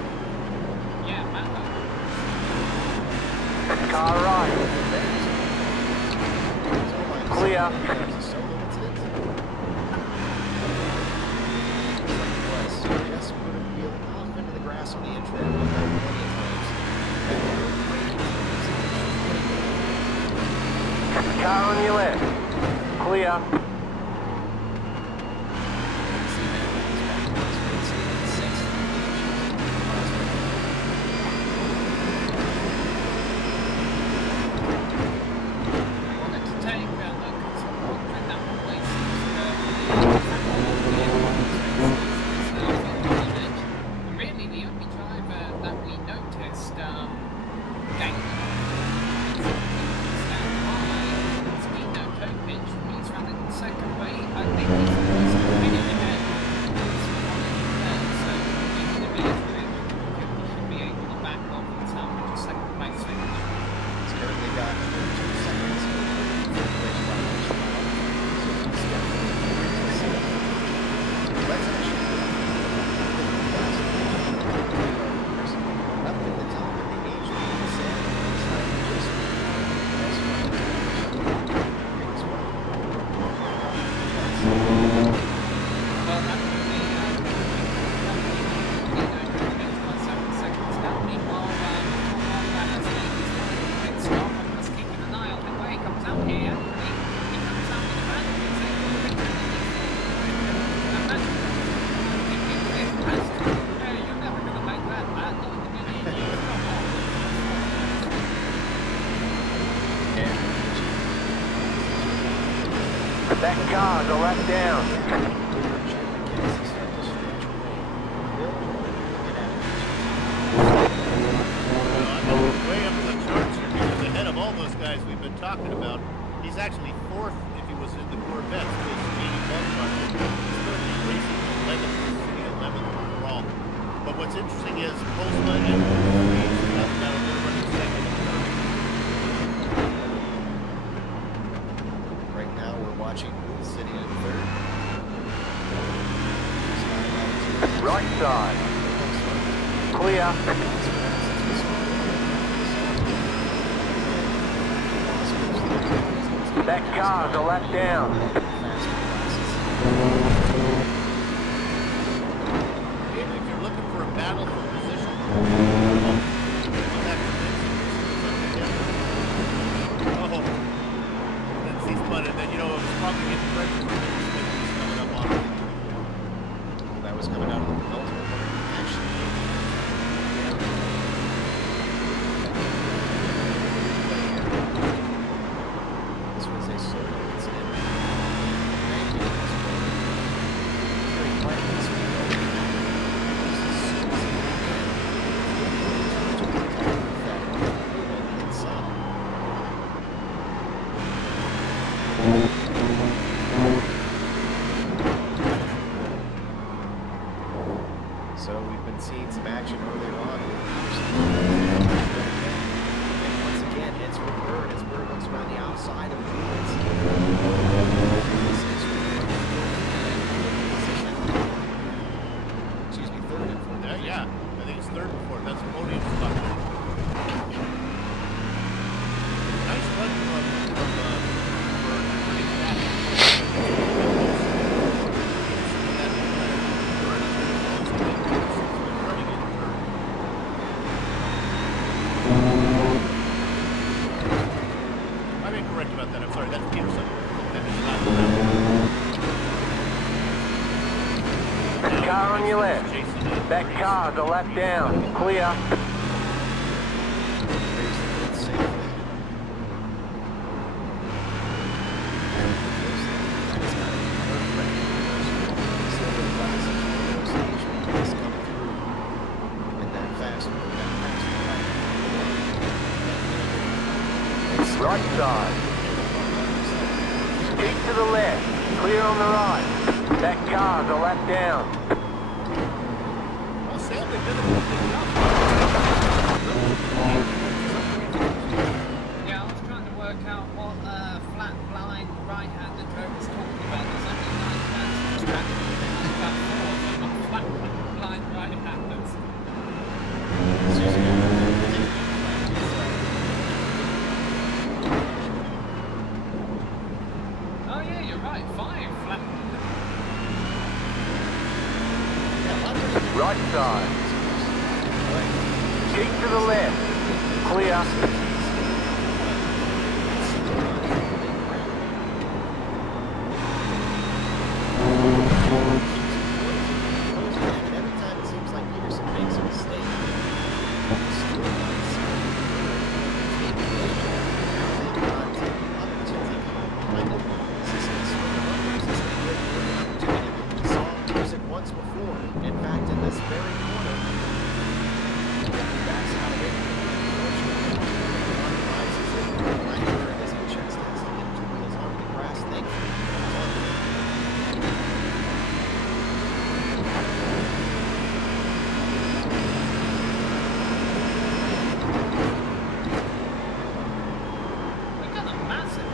Yeah, man. Car right. Clear. There's a solo incident. So just put a wheel off into the grass on the intro. We've done plenty of times. Car on your left. Clear. Really, the only driver that we noticed he's running second, but I think he's winning ahead. So even if he is winning, he should be able to back off and salvage a second place finish. He's currently got 2 seconds. Let's actually up at the top of the age limit, Sam. Well, that would be 7 seconds down. Meanwhile, pit stop and just keeping an eye on the way he comes out here. He comes out with a man who's you're never going to make that, man. That car's a lap down. guys we've been talking about. He's actually fourth if he was in the Corvette. So he's 81 car. He's currently racing 11th, sitting 11th overall. But what's interesting is Postma and they're running second and third. Right now we're watching Booth sitting in third. Right side. Clear. That car's a lap down. If you're looking for a battle for position, oh, then he's spun, and then you know it was probably getting pressure coming up on him. That was coming out of the penultimate corner. Actually, this was a sort of incident. Very quietly, this was so we've been seeing some action earlier on. And once again, it's for Bird as Bird looks around the outside of Woods. Excuse me, third and fourth. Yeah, I think it's third and fourth. That's podium spot. Nice run from Bird. Pretty fast. I'm incorrect about that. I'm sorry. That's Peterson. Car on your left. That car's a lap down. Clear. Right side. Keep to the left. Clear on the right. That car's a lap down. Well, Sam, they've done a good job. Yeah, I was trying to work out what flat blind right hand the Joe was talking about. There's only 9 hands on the track. About 4 of them are flat blind right handers. Oh yeah, you're right. 5 flat. Right side. Keep to the left. Clear. Every time it seems like Peterson makes a mistake, once before. In fact, in this very corner, that's how it rises in right as he checks his two wheels onto the grass. Thankfully, We've got a massive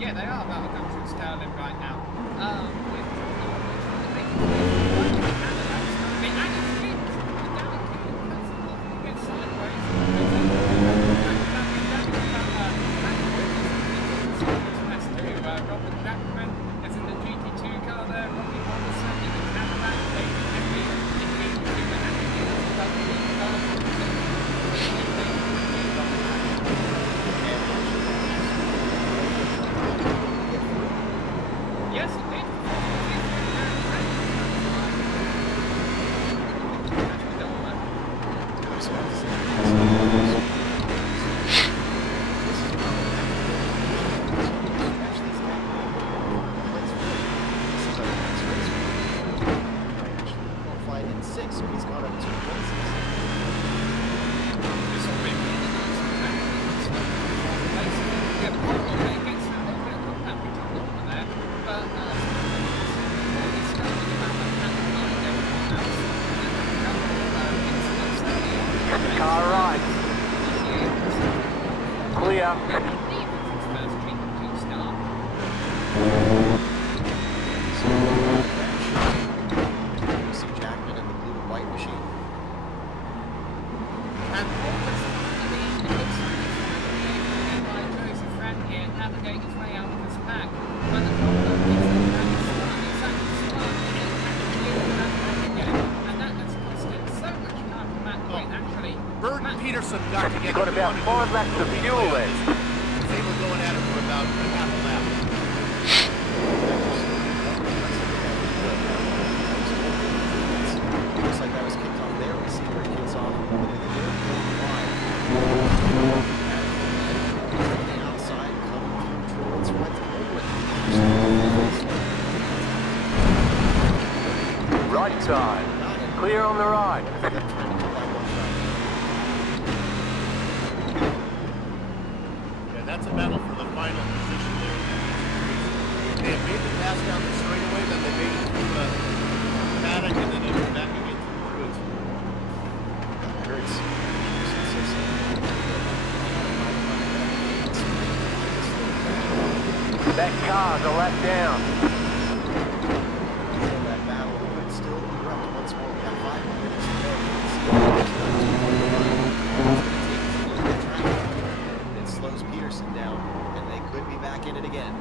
yeah, they are about to come through Sterling right now. Robert Jackman is in the GT2 car there. Rocky Robinson in the Cadillac. David Henry yes, it did. qualified in 6, so he's gone up 2 places. Clear. Jackman in the blue and white machine. And what was finally looks like it's again by Joseph Frank here, navigate his way out of this pack. But the problem is that it's actually spun and back again. And that has costed so much time for Matt Quinn, actually. Burton Peterson got to get You've got about 5 laps of fuel left. They were going at it for about a half a lap. Looks like that was kicked off there. We see where it kicks off with the wide. And the outside coming towards what's Right side. Clear on the right. Yeah, that's a battle for the final position there. They have made the pass down the straightaway, then they made it through a paddock, and then they were back again through it. That hurts. That car's a lap down. That battle would still erupt once more. We got 5 minutes to go. It slows Peterson down, and they could be back in it again.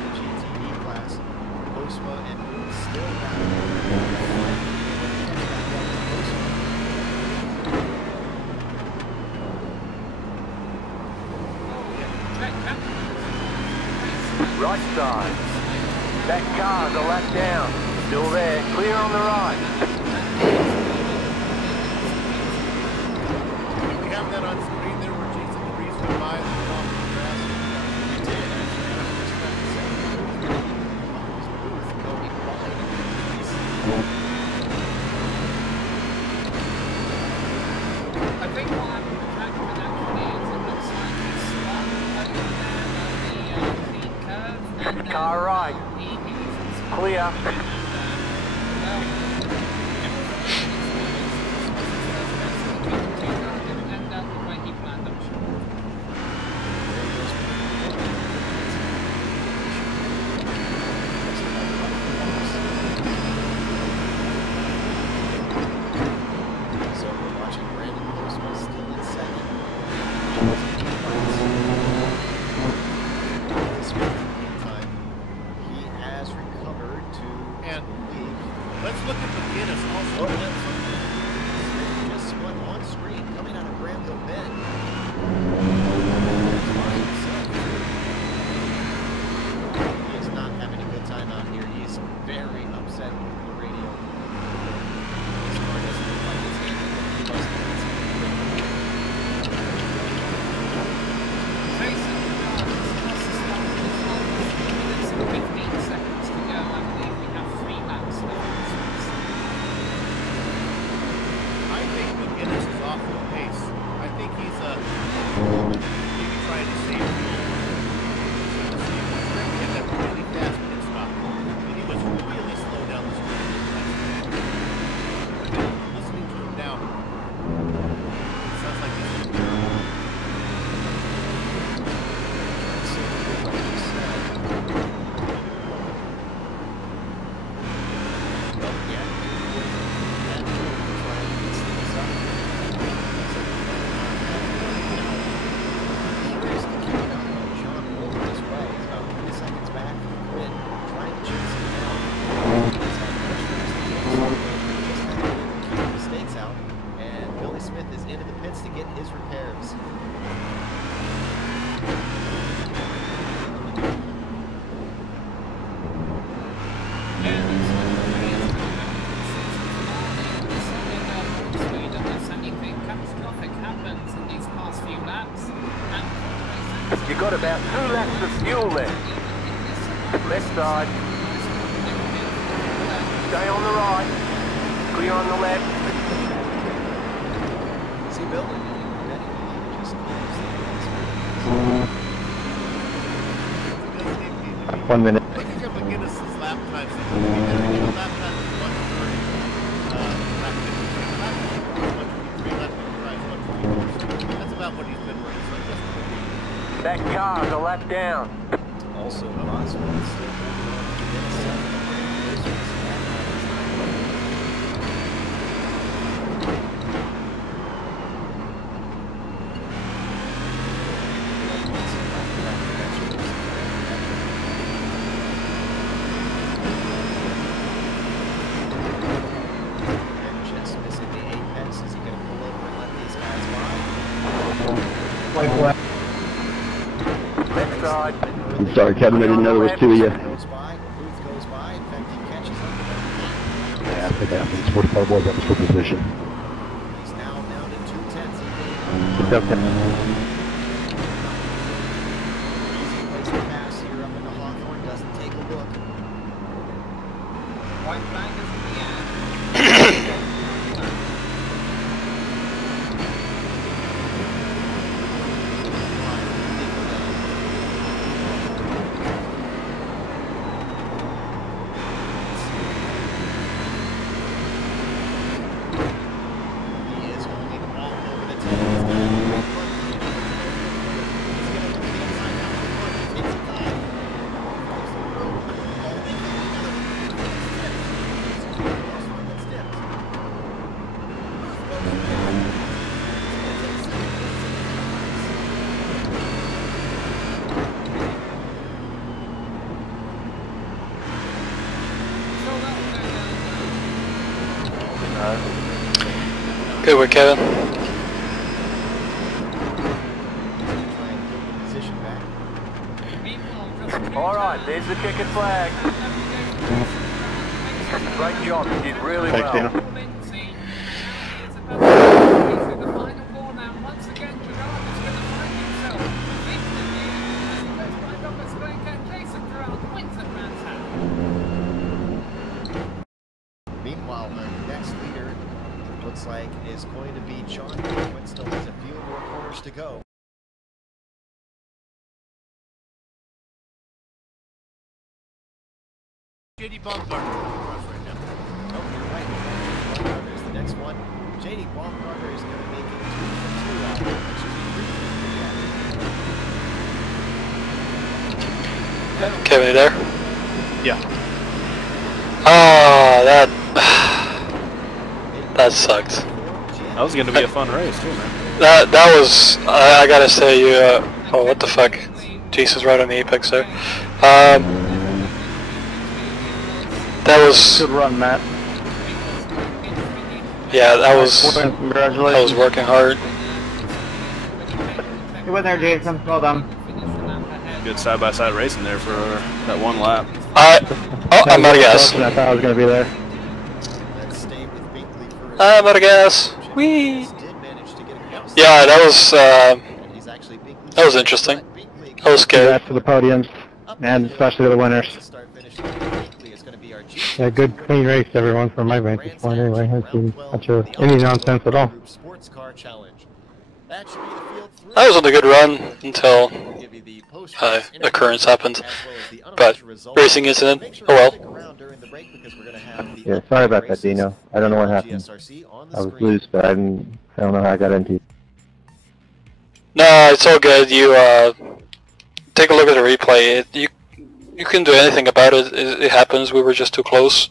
The GTE class, Osmo and Moon still Right side. That car's a lap down. Still there. Clear on the right. We have that on screen there where Jason DeVries went by and off the grass. We did, actually. Booth going wide. I think what happened with Jackman actually is it looks like he's spun over there on the curve. And, Car right. Clear. So we're watching Brandon Osmo still in second. Meantime, he has recovered to And leave. let's look at McGinnis also. Just spun on screen coming out of Granville Bend. He is not having a good time out here. He is very upset with the radio. His car doesn't look like it's handling what he must do. Jason DeVries has started with 3 minutes and 15 seconds to go. I believe we have 3 laps left. I think McGinnis is off the pace. I think he's maybe trying to save fuel. He had that really fast pit stop. And he was really slow down the street. Listening to him now, it sounds like he's terrible. Smith is into the pits to get his repairs. You've got about 2 laps of fuel left. Left side. Stay on the right. Clear on the left. Is he building? Just 1 minute. Looking at McGinnis's lap times, lap time is 1:30. Lap 53, lap 53, lap 55. That car's a lap down. Also, Boswell still holding on to get seven. Left side. I'm sorry, Kevin, I didn't know there was two of you. Goes by, Booth goes by, in fact he catches up. Yeah, I think that happens. 45 boys up for position. He's now down to 2/10. Easy place to pass here up into Hawthorne, doesn't take a look. White flag is in the air. Good work, Kevin. Alright, there's the checkered flag. Great job, you did really well. Dana. Meanwhile, the next leader looks like is going to be John Quinn. Still has a few more corners to go. JD Baumgartner across right now. Oh, you're right. Baumgartner is the next one. JD Baumgartner is going to make it 2 for 2 out there. Kevin, you there? Yeah. Ah, that sucked. That was gonna be a fun race too, man. That was, I gotta say, you, oh, what the fuck? Jesus, right on the apex there. That was, Good run, Matt. yeah, that was Congratulations. working hard. You went there, Jason. Well done. Good side-by-side racing there for that one lap. I'm out of gas. I thought I was going to be there. Let's stay with Binkley for I'm out of gas. Whee! did manage to get across. Yeah, that He's actually Binkley. was interesting. I was scared. Congrats to the podiums, and especially the winners. Start finish Binkley is going to be our Yeah, good clean race, everyone, from my vantage point anyway. I didn't see any nonsense at all. Sports car challenge. That should be the field three. I was on a good run until We'll give you the post-race occurrence interview happened. as well as the But unofficial results. racing incident, Make sure oh to well. stick around during the break because we're going to have the Yeah, sorry about that, races Dino. I don't know what happened. GSRC on the I was screen. loose, but I don't know how I got into it. No, it's all good. You take a look at the replay. You couldn't do anything about it. It happens. We were just too close.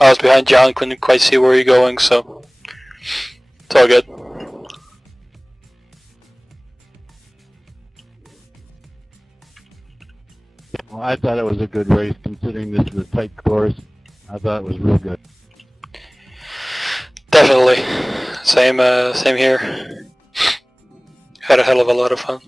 I was behind John, couldn't quite see where you're going, so it's all good. Well, I thought it was a good race considering this is a tight course. I thought it was real good. Definitely. Same here. Had a hell of a lot of fun.